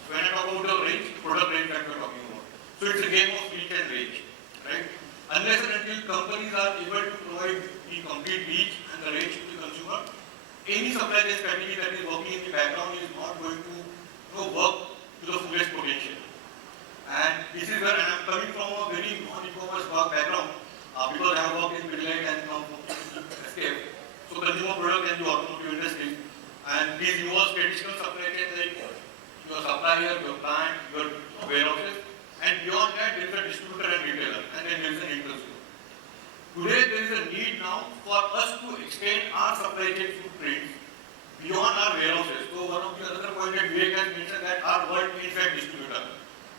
When I talk about the range, product range that we are talking about. So it's a game of reach and range, right? Unless and until companies are able to provide the complete reach and the range to the consumer, any supply chain strategy that is working in the background is not going to work to the fullest potential. And this is where, and I'm coming from a very non-e-commerce background because I have worked in Reliance and from SKF. So consumer product and the automotive industry. And these involve traditional supply chain like your supplier, your plant, your warehouses, and beyond that there is a distributor and retailer, and then there is an end consumer. Today there is a need now for us to extend our supply chain footprint beyond our warehouses. So one of the other points that Vivek has mentioned that our world needs a distributor.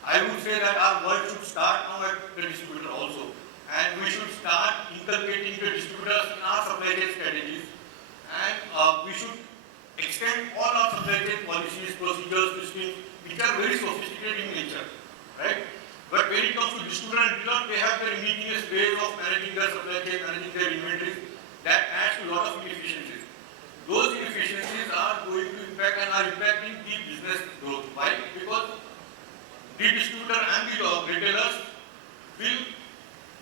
I would say that our world should start now at the distributor also. And we should start inculcating the distributors in our supply chain strategies. And we should extend all our supply chain policies, procedures, systems, which are very sophisticated in nature. Right? But when it comes to distributor and dealer, they have their ingenious ways of managing their supply chain, managing their inventories. That adds to a lot of inefficiencies. Those inefficiencies are going to impact and are impacting the business growth. Why? Because the distributor and the retailers will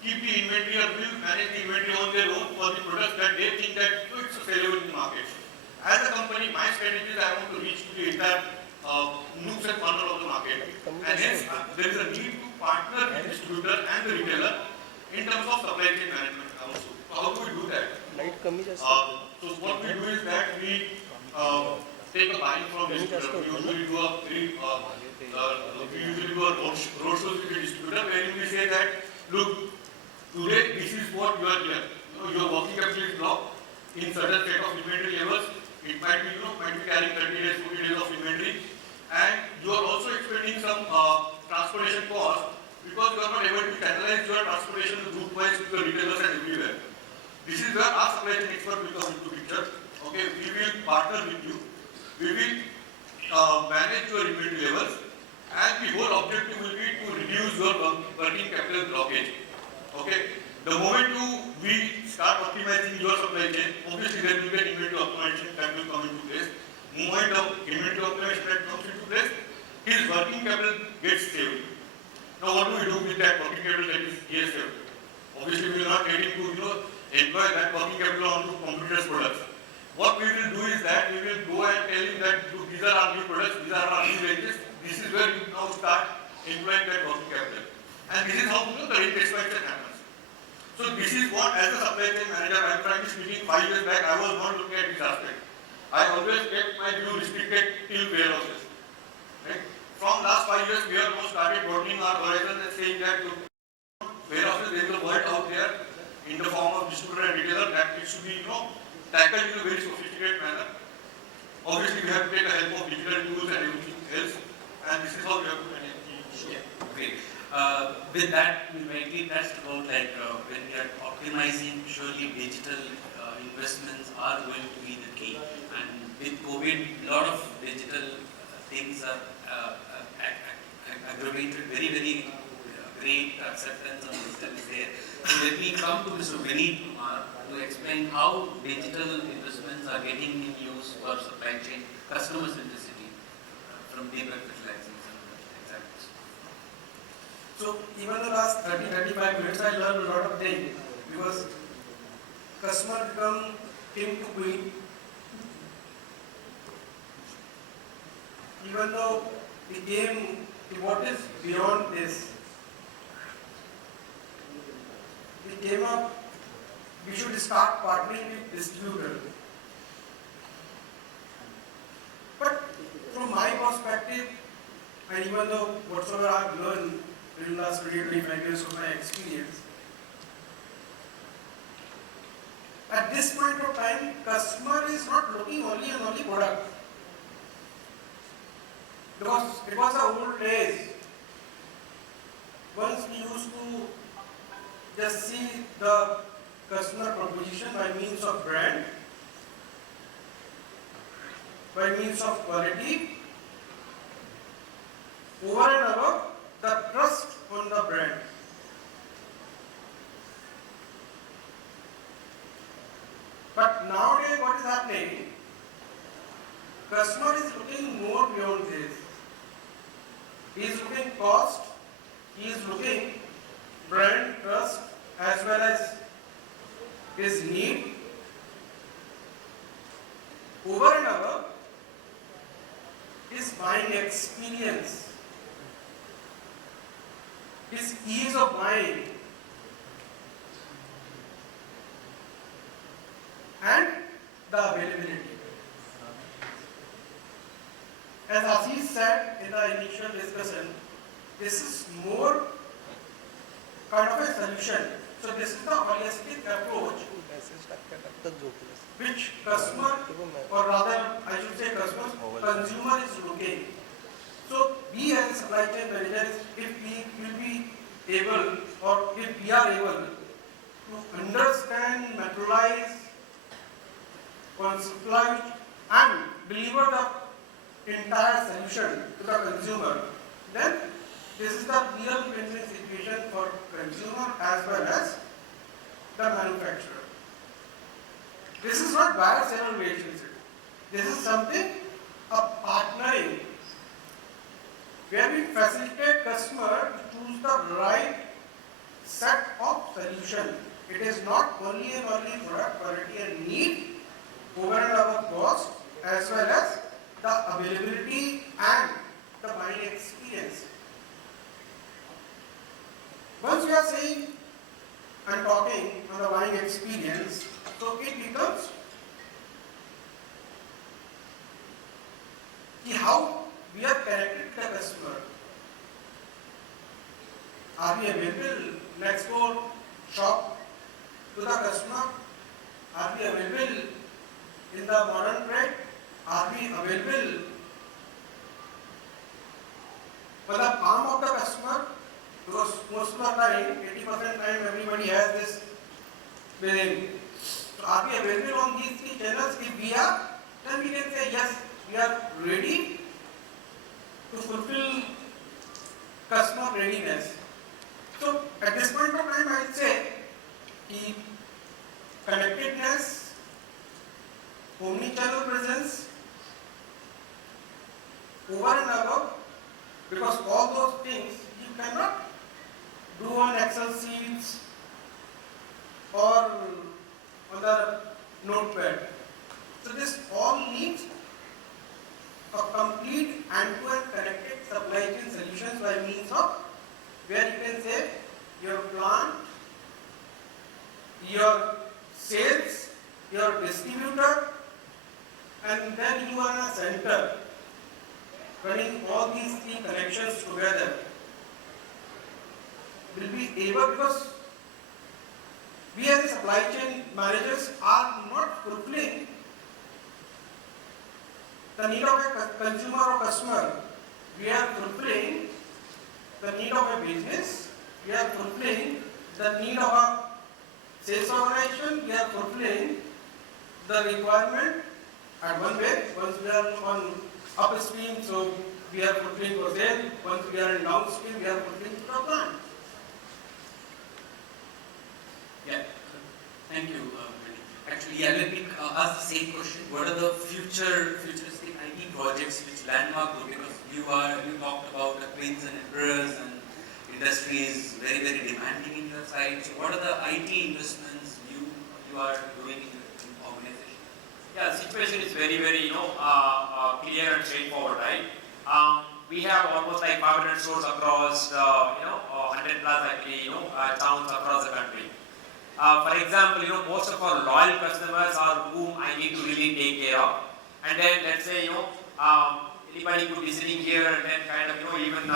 keep the inventory or will manage the inventory on their own for the products that they think that it's available in the market. As a company, my strategy is I want to reach to the entire nooks and corners of the market. And hence, there is a need to partner with the distributor and the retailer in terms of supply chain management also. So how do we do that? So what we do is that we take a buying from the distributor. We usually do a roadshows with the distributor wherein we say that, look, today this is what you are here. Your working capital is blocked in certain set of inventory levels. It might be, might be carrying 30 days, 40 days of inventory. And you are also expending some transportation cost because you are not able to channelize your transportation group-wise with the retailers and everywhere. This is where our supply chain expert will come into picture. Okay, we will partner with you. We will manage your inventory levels, and the whole objective will be to reduce your working capital blockage. Okay, the moment we start optimizing your supply chain, obviously there will be an inventory optimization that will come into place. Moment of inventory optimization that comes into place, his working capital gets saved. Now what do we do with that working capital that is here saved? Obviously we are not getting to employ that working capital onto competitors' products. What we will do is that we will go and tell him that look, these are our new products, these are our new ranges. This is where you now start employing that working capital. And this is how the range expansion happens. So this is what, as a supply chain manager, I am frankly speaking, 5 years back, I was not looking at this aspect. I always kept my view restricted till warehouses. Right? From last 5 years, we have now started broadening our horizon and saying that look, warehouses, there is a world out there in the form of distributor and retailer that it should be, tackled in a very sophisticated manner. Obviously, we have to take the help of digital tools and everything else, and this is how we have to manage the issue. Yeah, great. With that, we rightly touched about when we are optimizing, surely digital investments are going to be the key. And with COVID, a lot of digital things are aggravated, very, very great acceptance of digital is there. So let me come to Mr. Vineet to explain how digital investments are getting in use for supply chain customer centricity from Deepak Fertilisers and examples. So even the last 30-35 minutes I learned a lot of things because customer become king to queen. Even though we came to what is beyond this, we came up, we should start partnering with distributors. But from my perspective, and even though whatsoever I've learned in the last 20-25 years of my experience, at this point of time, customer is not looking only on the product. Because it was the old days. Once we used to just see the customer proposition by means of brand, by means of quality, over and above the trust on the brand. But nowadays what is happening? Customer is looking more beyond this. He is looking cost, he is looking brand trust as well as his need. Over and above his buying experience, his ease of buying, and the availability. as Ashish said in the initial discussion, this is more kind of a solution. So this is the holistic approach which customer, or rather I should say consumer is looking. So we as a supply chain managers, if we will be able, or if we are able to understand, materialize, conceptualize and deliver the entire solution to the consumer, then this is the real win-win situation for consumer as well as the manufacturer. This is not buyer-seller relationship. This is something, a partnering, where we facilitate customer to choose the right set of solution. It is not only and only product quality and need over and above cost, as well as the availability and the buying experience. Once we are saying and talking on the buying experience, so it becomes how we are connected to the customer. Are we available next door shop to the customer? Are we available in the modern trade? Are we available for the palm of the customer? Because most of the time, 80% time everybody has this within. So are we available on these three channels? If we are, then we can say yes, we are ready to fulfill customer readiness. So at this point of time, I would say the connectedness, omni-channel presence, over and above, because all those things you cannot do on Excel sheets or on the notepad. So this all needs a complete end-to-end connected supply chain solutions by means of where you can say your plant, your sales, your distributor, and then you are a center running all these three connections together. Will be able, because we as supply chain managers are not fulfilling the need of a consumer or customer. We are fulfilling the need of a business, we are fulfilling the need of a sales organization, we are fulfilling the requirement at one way. Once we are on upstream, so we are fulfilling for sale. Once we are in downstream, we are fulfilling to the plant. Yeah, thank you. Actually, yeah, let me ask the same question. What are the futuristic IT projects which Landmark do? Because you talked about the twins and emperors, and industry is very, very demanding in your side. So what are the IT investments you are doing in the organization? Yeah, the situation is very, very, clear and straightforward, right? We have almost like 500 stores across, 100 plus actually, towns across the country. For example, most of our loyal customers are whom I need to really take care of. And then let's say, anybody could be sitting here and then kind of, even,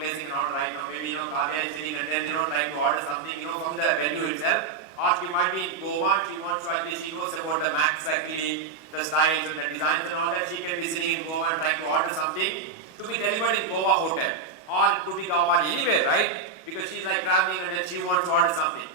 placing an order right now. Maybe, Kalya is sitting and then, trying to order something, from the venue itself. Or she might be in Goa, she wants to actually, she knows about the max actually, the styles and the designs and all that. She can be sitting in Goa and trying to order something to be delivered in Goa hotel. Or to be anywhere, right? Because she's like traveling and then she wants to order something.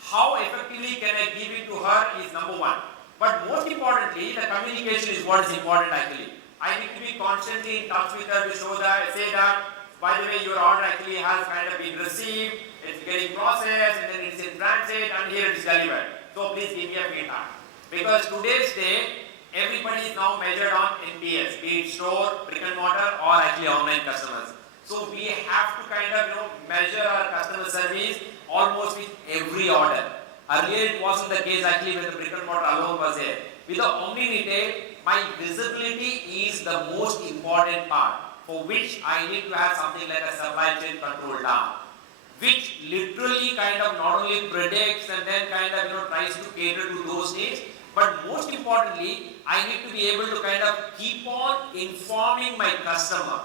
How effectively can I give it to her is number one. But most importantly, the communication is what is important actually. I need to be constantly in touch with her to say that, by the way, your order actually has kind of been received, it's getting processed, and then it's in transit, and here it's delivered. So please give me a feedback. Because today's day, everybody is now measured on NPS, be it store, brick and mortar, or actually online customers. So we have to kind of, measure our customer service almost with every order. Earlier it wasn't the case actually when the brick and mortar alone was there. With the omni-retail, my visibility is the most important part, for which I need to have something like a supply chain control down, which literally kind of not only predicts and then kind of tries to cater to those needs, But most importantly, I need to be able to kind of keep on informing my customer.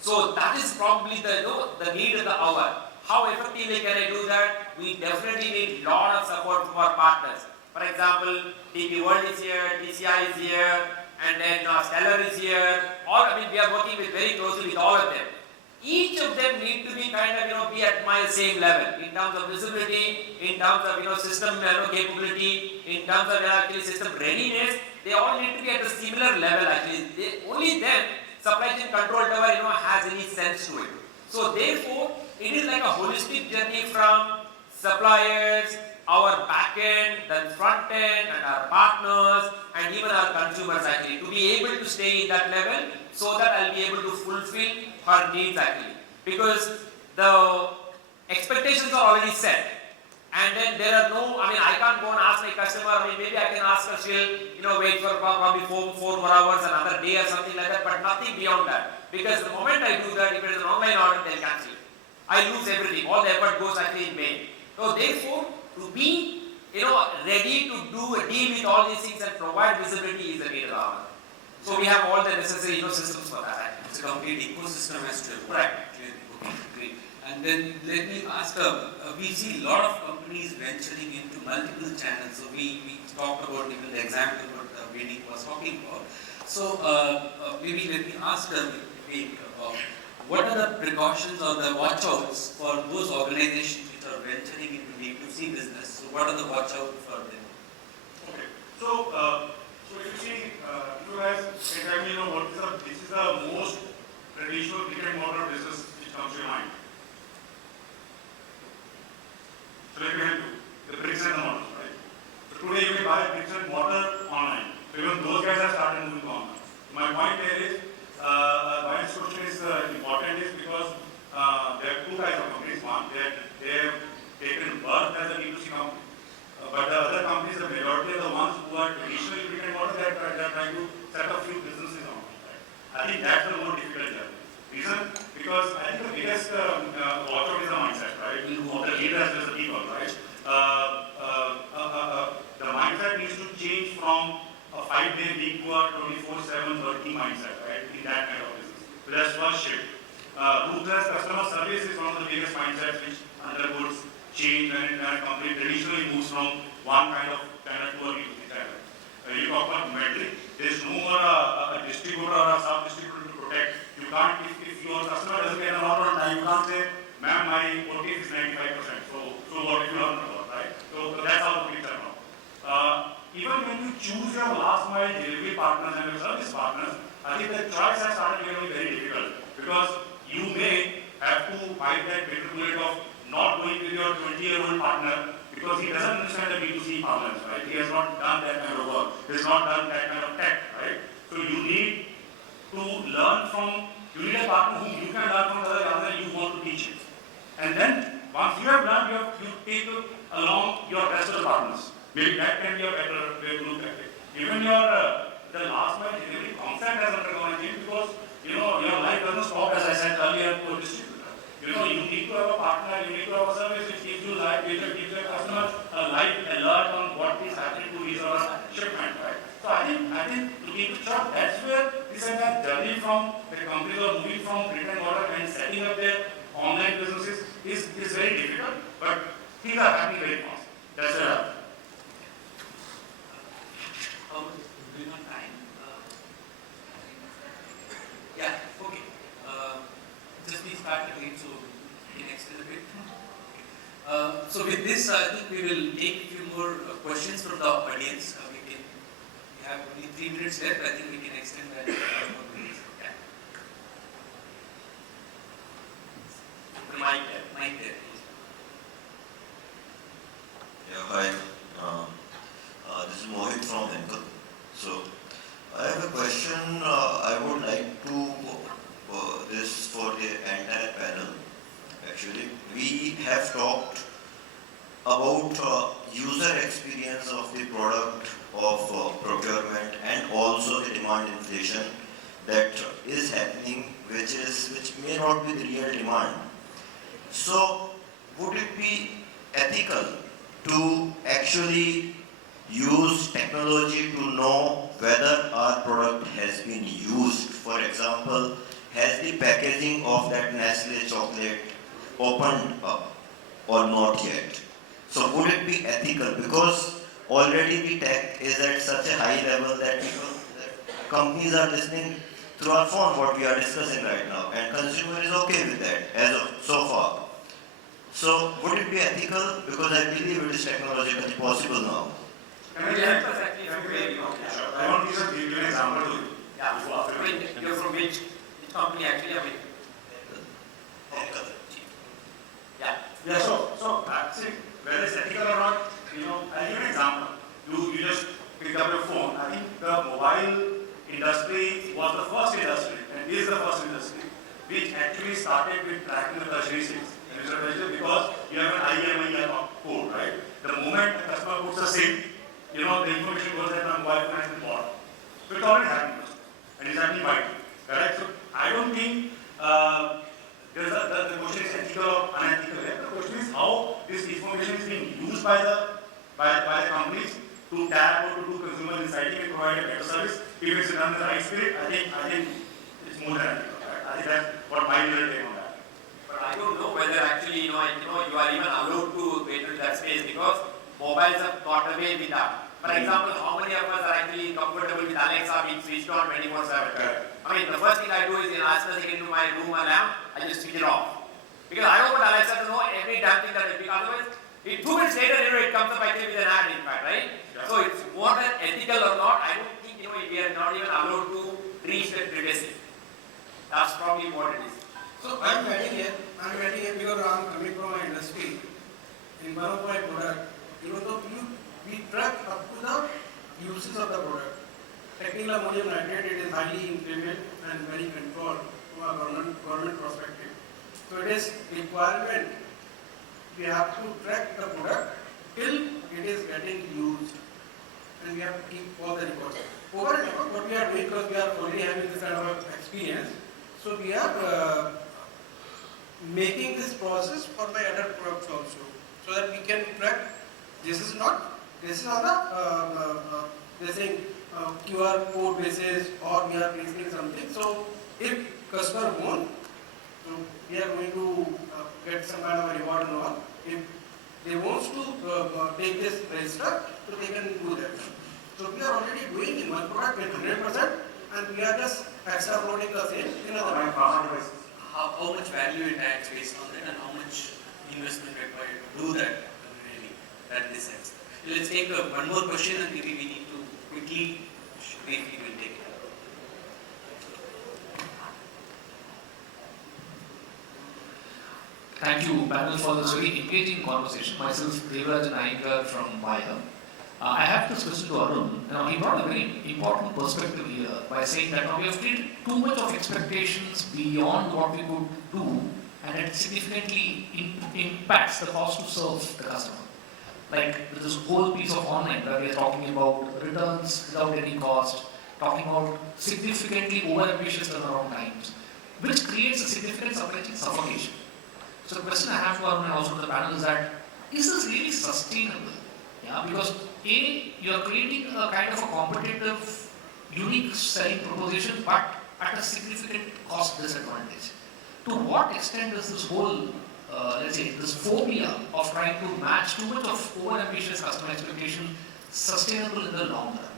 So that is probably the, the need of the hour. How effectively can I do that? We definitely need a lot of support from our partners. For example, DP World is here, TCI is here, and then Stellar is here. We are working very closely with all of them. Each of them need to be kind of, be at my same level in terms of visibility, in terms of, system capability, in terms of actually system readiness. They all need to be at a similar level actually. Only then supply chain control tower, has any sense to it. So therefore, it is like a holistic journey from suppliers, our back end, then front end, and our partners, and even our consumers actually, to be able to stay in that level so that I'll be able to fulfill her needs actually. Because the expectations are already set. And then there are no, I can't go and ask my customer, maybe I can ask her, she'll, wait for probably four more hours, another day or something like that, but nothing beyond that. Because the moment I do that, if it is an online order, they'll cancel it. I lose everything. All the effort goes actually in vain. So therefore, to be, ready to do a deal with all these things and provide visibility is the need of the hour. So we have all the necessary systems for that. It's a complete ecosystem as to Correct. Okay, great. And then let me ask, we see a lot of companies venturing into multiple channels. So we talked about even the example what Vineet was talking about. So maybe let me ask Vivek, what are the precautions or the watch-outs for those organizations which are venturing into D2C business? So what are the watch-outs for them? Okay. So if you see, if you guys exactly know this is the most traditional brick and mortar business which comes to your mind. So let me help you. The bricks and the mortar, right? So today you can buy bricks and mortar online. So even those guys have started moving online. My point there is, why this question is important is because there are two types of companies. One, they have taken birth as a D2C company. But the other companies, the majority are the ones who are traditionally brick and mortar, they are trying to set up few businesses on. Right? I think that's the more difficult job. Reason? Because I think the biggest watch-out is the mindset, right? Of the leader as well as the people, right? The mindset needs to change from a 5-day week to a 24/7 working mindset, right? In that kind of business. So that's one shift. Ruthless customer service is one of the biggest mindsets which undergoes change when a company traditionally moves from one kind of channel to a B2C channel. You talk about inventory, there is no more a distributor or a sub-distributor to protect. You can't, if your customer doesn't get an order on time, you can't say, ma'am, my OTF is 95%, so what if you haven't got, right? So that's how the things are now. Even when you choose your last mile delivery partners and your service partners, I think the choice has started becoming very difficult because you may have to bite that bitter bullet of not going with your 20-year-old partner because he doesn't understand the B2C problems, right? He has not done that kind of work. He has not done that kind of tech, right? So you need to learn from, you need a partner whom you can learn from rather than you want to teach it. And then once you have learned, you take along your rest of the partners. Maybe that can be a better way to look at it. Even your the last mile delivery concept has undergone a change because your life doesn't stop, as I said earlier, to a distributor. You need to have a partner, you need to have a service which gives you life, which gives your customer a life alert on what is happening to his or her shipment, right? So I think to keep it short, that's where this entire journey from the companies are moving from brick and mortar and setting up their online businesses is very difficult, but things are happening very fast. That's where Doing on time? Yeah, okay. Just we start again, so we can extend a bit. So with this, I think we will take a few more questions from the audience. We have only 3 minutes left. I think we can extend that. Yeah. Mic there. Yeah, hi. This is Mohit from Henkel. So, I have a question. I would like to this for the entire panel. Actually, we have talked about user experience of the product of procurement and also the demand inflation that is happening, which may not be the real demand. So, would it be ethical to actually use technology to know whether our product has been used. For example, has the packaging of that Nestle chocolate opened up or not yet? So would it be ethical? Because already the tech is at such a high level that companies are listening through our phone what we are discussing right now, and consumer is okay with that as of so far. So would it be ethical? Because I believe it is technologically possible now. Can you help us actually from where you are? I want to give an example to you. Yeah, I mean, you're from which company actually? I mean, Henkel. yeah. Yeah, so see, whether it's ethical or not, I'll give an example. You just pick up your phone. I think the mobile industry was the first industry, and is the first industry, which actually started with tracking the tertiary sales. Because you have an IMEA code, right? The moment the customer puts a SIM, the information goes that the mobile phone has been bought. So it's already happening, and it's happening widely, correct? So I don't think the question is ethical or unethical. The question is how this information is being used by the companies to tap or to do consumer insighting and provide a better service. If it's done in the right spirit, I think it's more than ethical. Right? I think that's what my real take on that. But I don't know whether actually, you are even allowed to get into that space because mobiles have got away with that. For example, how many of us are actually comfortable with Alexa being switched on 24/7? I mean, the first thing I do is, as soon as I get into my room and lamp, I just switch it off. Because I don't want Alexa to know every damn thing that I pick. Otherwise, 2 minutes later, it comes up actually with an ad, in fact, right? Yeah. So it's more than ethical or not. I don't think, we are not even allowed to reach that privacy. That's probably what it is. So I'm getting here because I'm coming from my industry. In one of my products, even though we track up to the uses of the product. Technical ammonium nitrate, it is highly implement and very controlled from a government perspective. So it is requirement. We have to track the product till it is getting used, and we have to keep all the records. Over and above what we are doing, because we are already having this kind of experience, so we are making this process for my other products also, so that we can track. This is on the QR code basis, or we are placing something. So if customer wants, so we are going to get some kind of a reward and all. If they want to take this register, so they can do that. So we are already doing in one product with 100%, and we are just extrapolating the same in another product. How much value it adds based on that, and how much investment required to do that really, that this sense. Let's take one more question, and maybe we need to quickly, briefly will take it. Thank you, panel, for this very engaging conversation. Myself, Rajamanickam from Maya. I have this question to Arun. Now, he brought a very important perspective here by saying that now we have created too much of expectations beyond what we could do, and it significantly impacts the cost to serve the customer. Like this whole piece of online where we are talking about returns without any cost, talking about significantly over-ambitious turnaround times, which creates a significant supply chain suffocation. So the question I have to Arun and also to the panel is that, is this really sustainable? Yeah, because A, you are creating a kind of a competitive, unique selling proposition, but at a significant cost disadvantage. To what extent is this whole, let's say, this phobia of trying to match too much of over-ambitious customer expectation sustainable in the long run?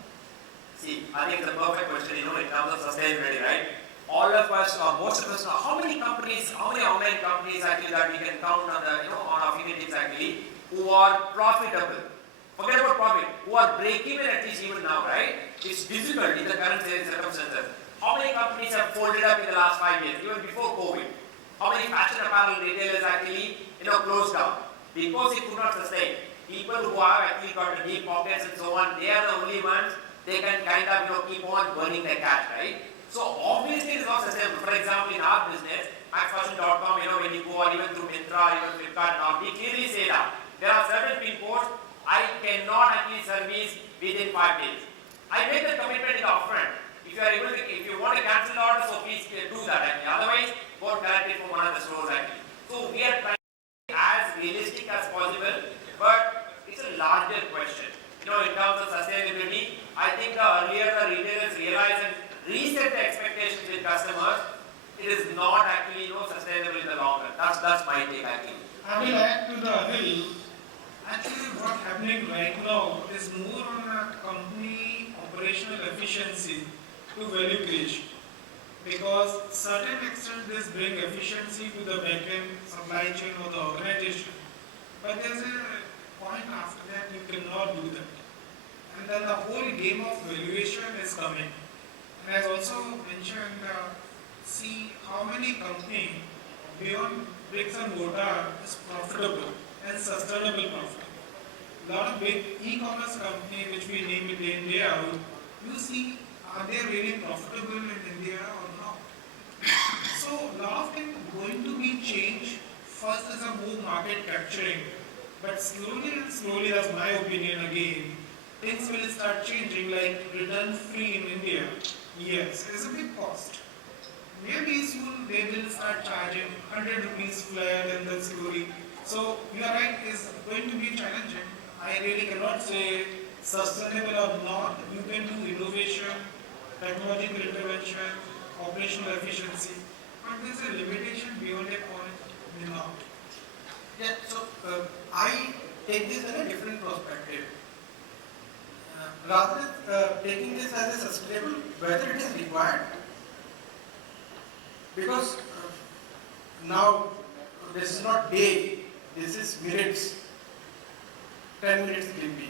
See, I think it's a perfect question, in terms of sustainability, right? All of us, or most of us know how many online companies actually that we can count on on our fingertips actually, who are profitable. Forget about profit, who are break-even at least even now, right? It's difficult in the current circumstances. How many companies have folded up in the last 5 years, even before COVID? How many fashion apparel retailers actually, closed down? Because it could not sustain. People who have actually got the deep pockets and so on, they are the only ones, they can kind of, keep on burning their cash, right? So obviously it is not sustainable. For example, in our business, maxfashion.com, when you go or even through Myntra, even Flipkart now, we clearly say that there are certain pin codes I cannot actually service within 5 days. I make the commitment in the upfront. If you want to cancel the order, so please do that actually. Otherwise, go and collect it from one of the stores actually. So we are trying to be as realistic as possible, but it's a larger question. In terms of earlier the retailers realize and reset the expectations with customers, it is not actually sustainable in the long run. That's my take actually. I will add to the Anil. Actually, what's happening right now is more on a company operational efficiency to value creation. Because certain extent this bring efficiency to the back-end supply chain or the organization. But there's a point after that you cannot do that. And then the whole game of valuation is coming. And as also mentioned, see how many companies beyond bricks and mortar is profitable and sustainable profit. A lot of big e-commerce companies which we name it day in day out, you see, are they really profitable in India or not? So a lot of things going to be changed. First is a more market capturing, but slowly and slowly, that's my opinion again, things will start changing, like return free in India. Yes, it's a big cost. Maybe soon they will start charging 100 rupees flat and then slowly. So you are right, it's going to be challenging. I really cannot say sustainable or not. You can do innovation, technological intervention, operational efficiency, but there's a limitation beyond a point, may not. Yeah, so I take this in a different perspective. Rather than taking this as a sustainable, whether it is required, because now this is not day, this is minutes, 10 minutes will be.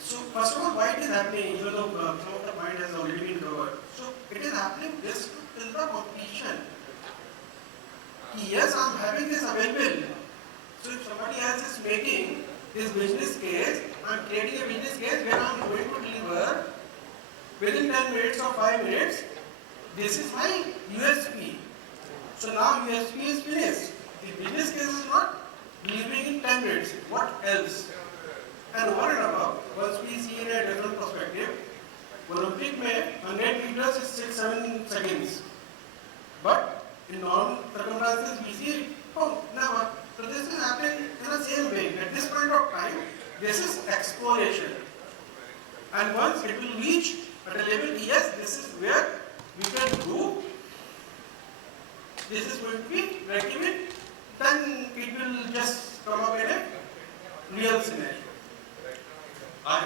So first of all, why it is happening, even though some of the point has already been covered. So it is happening just to build the competition. Yes, I am having this available. So if somebody else is making this business case, I am creating a business case where I am going to deliver within 10 minutes or 5 minutes. This is my USP. So now USP is finished. The business case is not delivering in 10 minutes. What else? And over and above, once we see in a different perspective, Olympic may 100 meters is 6-7 seconds. But in normal circumstances, we see, oh, never. So this is happening in the same way. At this point of time, this is exponential. And once it will reach at a level, yes, this is where we can do. This is going to be break-even. Then it will just come up in a real scenario. I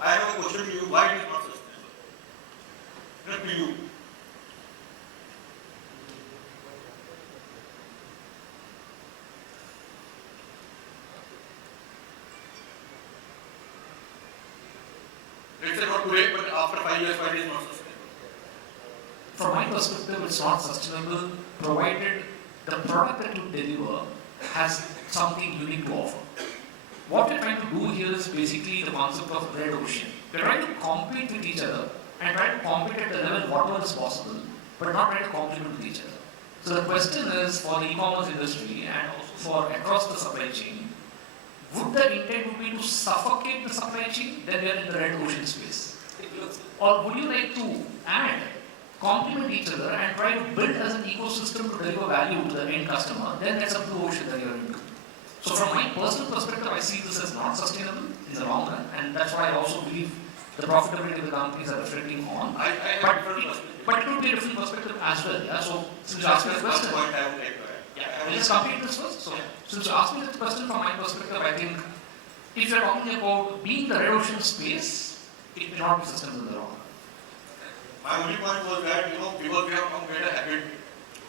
have a question to you. Why it is not sustainable? Not to you. Let's say not today, but after 5 years, why it is not sustainable? From my perspective, it's not sustainable provided the product that you deliver has something unique to offer. What we're trying to do here is basically the concept of red ocean. We're trying to compete with each other and try to compete at the level whatever is possible, but not try to complement with each other. So the question is for the e-commerce industry and also for across the supply chain, would the intent would be to suffocate the supply chain? Then we are in the red ocean space. Or would you like to add, complement each other and try to build as an ecosystem to deliver value to the end customer? Then that's a blue ocean that you're into. So from my personal perspective, I see this as not sustainable in the long run, and that's why I also believe the profitability of the companies are reflecting on. But it could be a different perspective as well. Yeah? So since you asked me the question, I'll just complete this first. So since you asked me this question from my perspective, I think if you're talking about being the red ocean space, it may not be sustainable in the long run. My only point was that, because we have now made a habit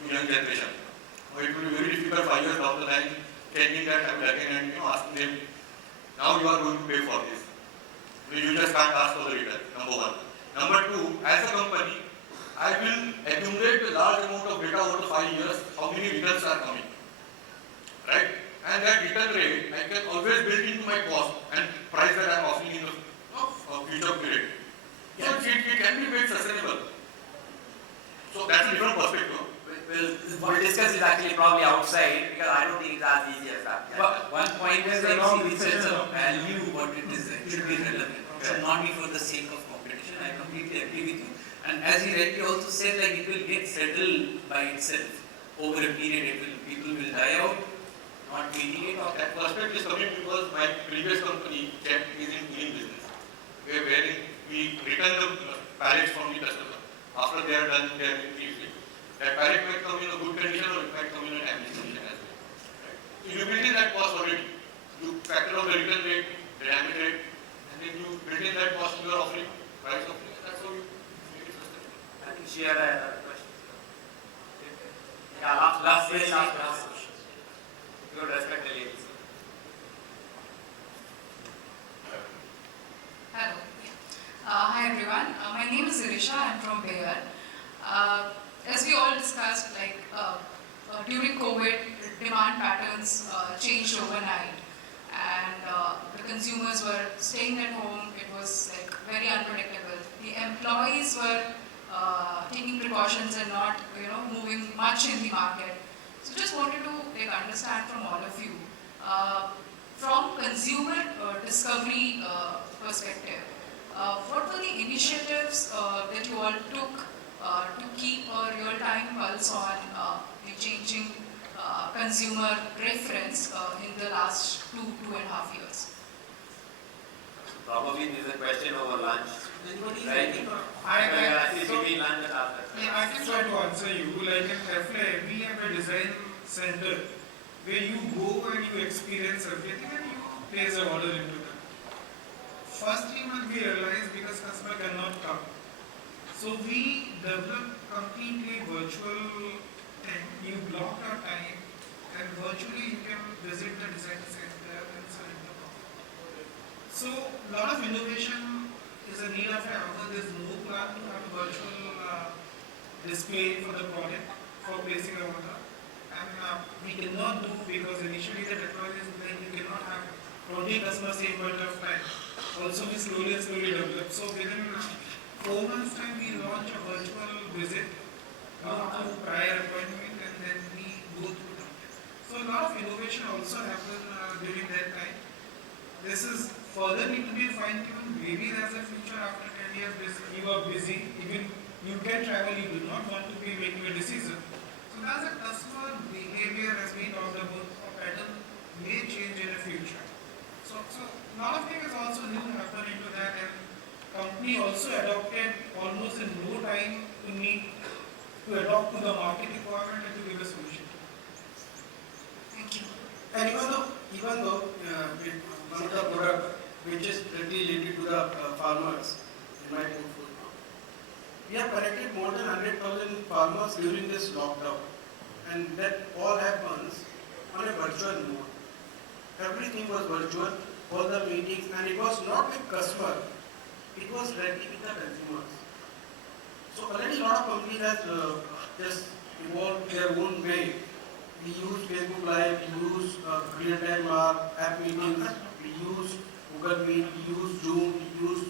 in young generation. It will be very difficult 5 years down the line changing that habit again and asking them, now you are going to pay for this. You just can't ask for the return, number one. Number two, as a company, I will accumulate a large amount of data over the 5 years, how many returns are coming. Right? And that return rate, I can always build into my cost and price that I am offering in the future period. So it can be made sustainable. So that's a different perspective. Well, what we discuss is actually probably outside because I don't think it's as easy as that. Yeah. But one point is like, see, this is a value what it is, it should be relevant. It should not be for the sake of competition. I completely agree with you. And as he rightly also said, like it will get settled by itself over a period. People will die out, not meeting it. That perspective is coming because my previous company is in cleaning business. return the pallets from the customer after they are done their usage. That pallet might come in a good condition or it might come in a damaged condition as well. Right? So you build in that cost already. You factor out the return rate, the damage rate, and then you build in that cost you are offering, price offering. That's how you make it sustainable. I think she had a question. Yeah, last question. You would respect the ladies. Hello. Hi everyone. My name is Irisha. I'm from Bayer. As we all discussed, during COVID, demand patterns changed overnight, and the consumers were staying at home. It was very unpredictable. The employees were taking precautions and not, moving much in the market. So just wanted to understand from all of you, from consumer discovery perspective, what were the initiatives that you all took to keep a real-time pulse on the changing consumer preference in the last 2.5 years? Probably this is a question over lunch. Right? I can try to answer you. Like in Hafele, we have a design center where you go and you experience everything and you place an order into that. First thing when we realized, because customer cannot come, so we developed completely virtual thing. You block your time and virtually you can visit the design center and select the product. So a lot of innovation is a need of an hour. There is no plan to have a virtual display for the product for placing an order. And we cannot do, because initially the technology is that you cannot have 20 customers same point of time. Also we slowly develop. So within 4 months time we launch a virtual visit to prior appointment and then we go through that. So a lot of innovation also happened during that time. This is further need to be fine-tuned. Maybe there's a future after 10 years you are busy, even you can travel, you do not want to be making a decision. So as a customer behavior as we talked about, a pattern may change in the future. So a lot of things also new happen into that, and company also adopted almost in no time to need to adopt to the market requirement and to give a solution. Thank you. And even though one of the product which is directly related to the farmers in my portfolio, we have connected more than 100,000 farmers during this lockdown, and that all happens on a virtual mode. Everything was virtual, all the meetings, and it was not with customer, it was directly with the consumers. So already a lot of companies have just evolved their own way. We use Facebook Live, we use real-time app meetings, we use Google Meet, we use Zoom, we use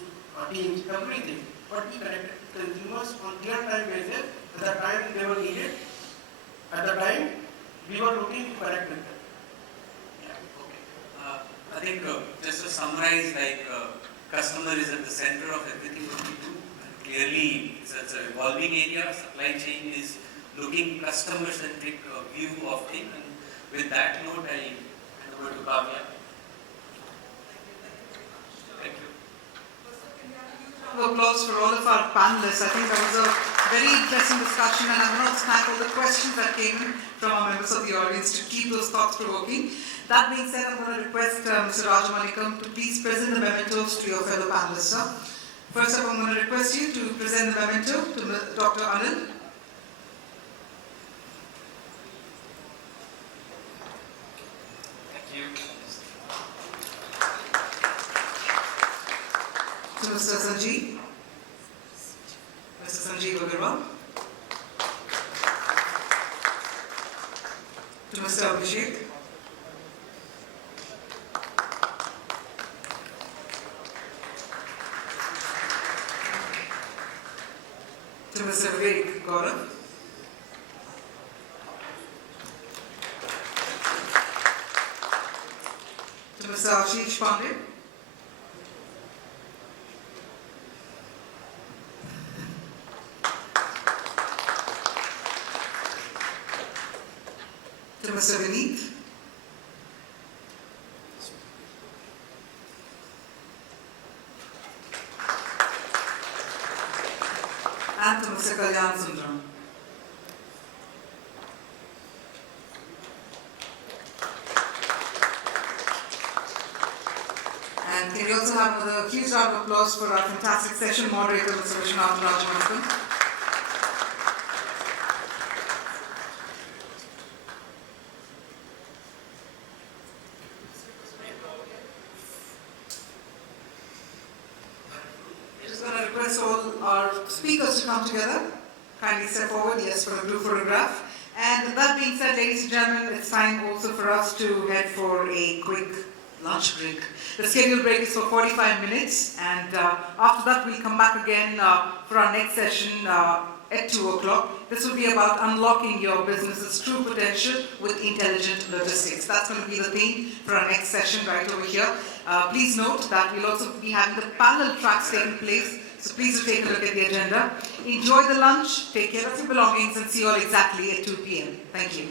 Teams, everything. But we connected consumers on real-time basis at the time they were needed. At the time, we were looking to connect with them. I think just to summarize, customer is at the center of everything that we do. And clearly, it's an evolving area. Supply chain is looking customer-centric view of things. And with that note, I hand over to Kavya. Thank you. Applause for all of our panelists. I think that was a very interesting discussion, and I'm going to snap all the questions that came in from our members of the audience to keep those thoughts provoking. That being said, I'm going to request Mr. Rajamanickam to please present the mementos to your fellow panelists. First up, I'm going to request you to present the memento to Dr. Anil. Thank you. To Mr. Sanjeev. Mr. Sanjeev Aggarwal. To Mr. Abhishek. To Mr. Vivek, Gaurav. To Mr. Ashish Pande. To Mr. Vineet. and to Mr. Kalyanasundaram. And can we also have another huge round of applause for our fantastic session moderator, Mr. Viswanathan Rajamanickam. Request all our speakers to come together. Kindly step forward, yes, for a group photograph. And that being said, ladies and gentlemen, it's time also for us to head for a quick lunch break. The scheduled break is for 45 minutes, and after that we'll come back again for our next session at 2 o'clock. This will be about unlocking your business's true potential with intelligent logistics. That's going to be the theme for our next session right over here. Please note that we'll also be having the parallel tracks taking place. So please do take a look at the agenda. Enjoy the lunch, take care of your belongings, and see you all exactly at 2 p.m. Thank you.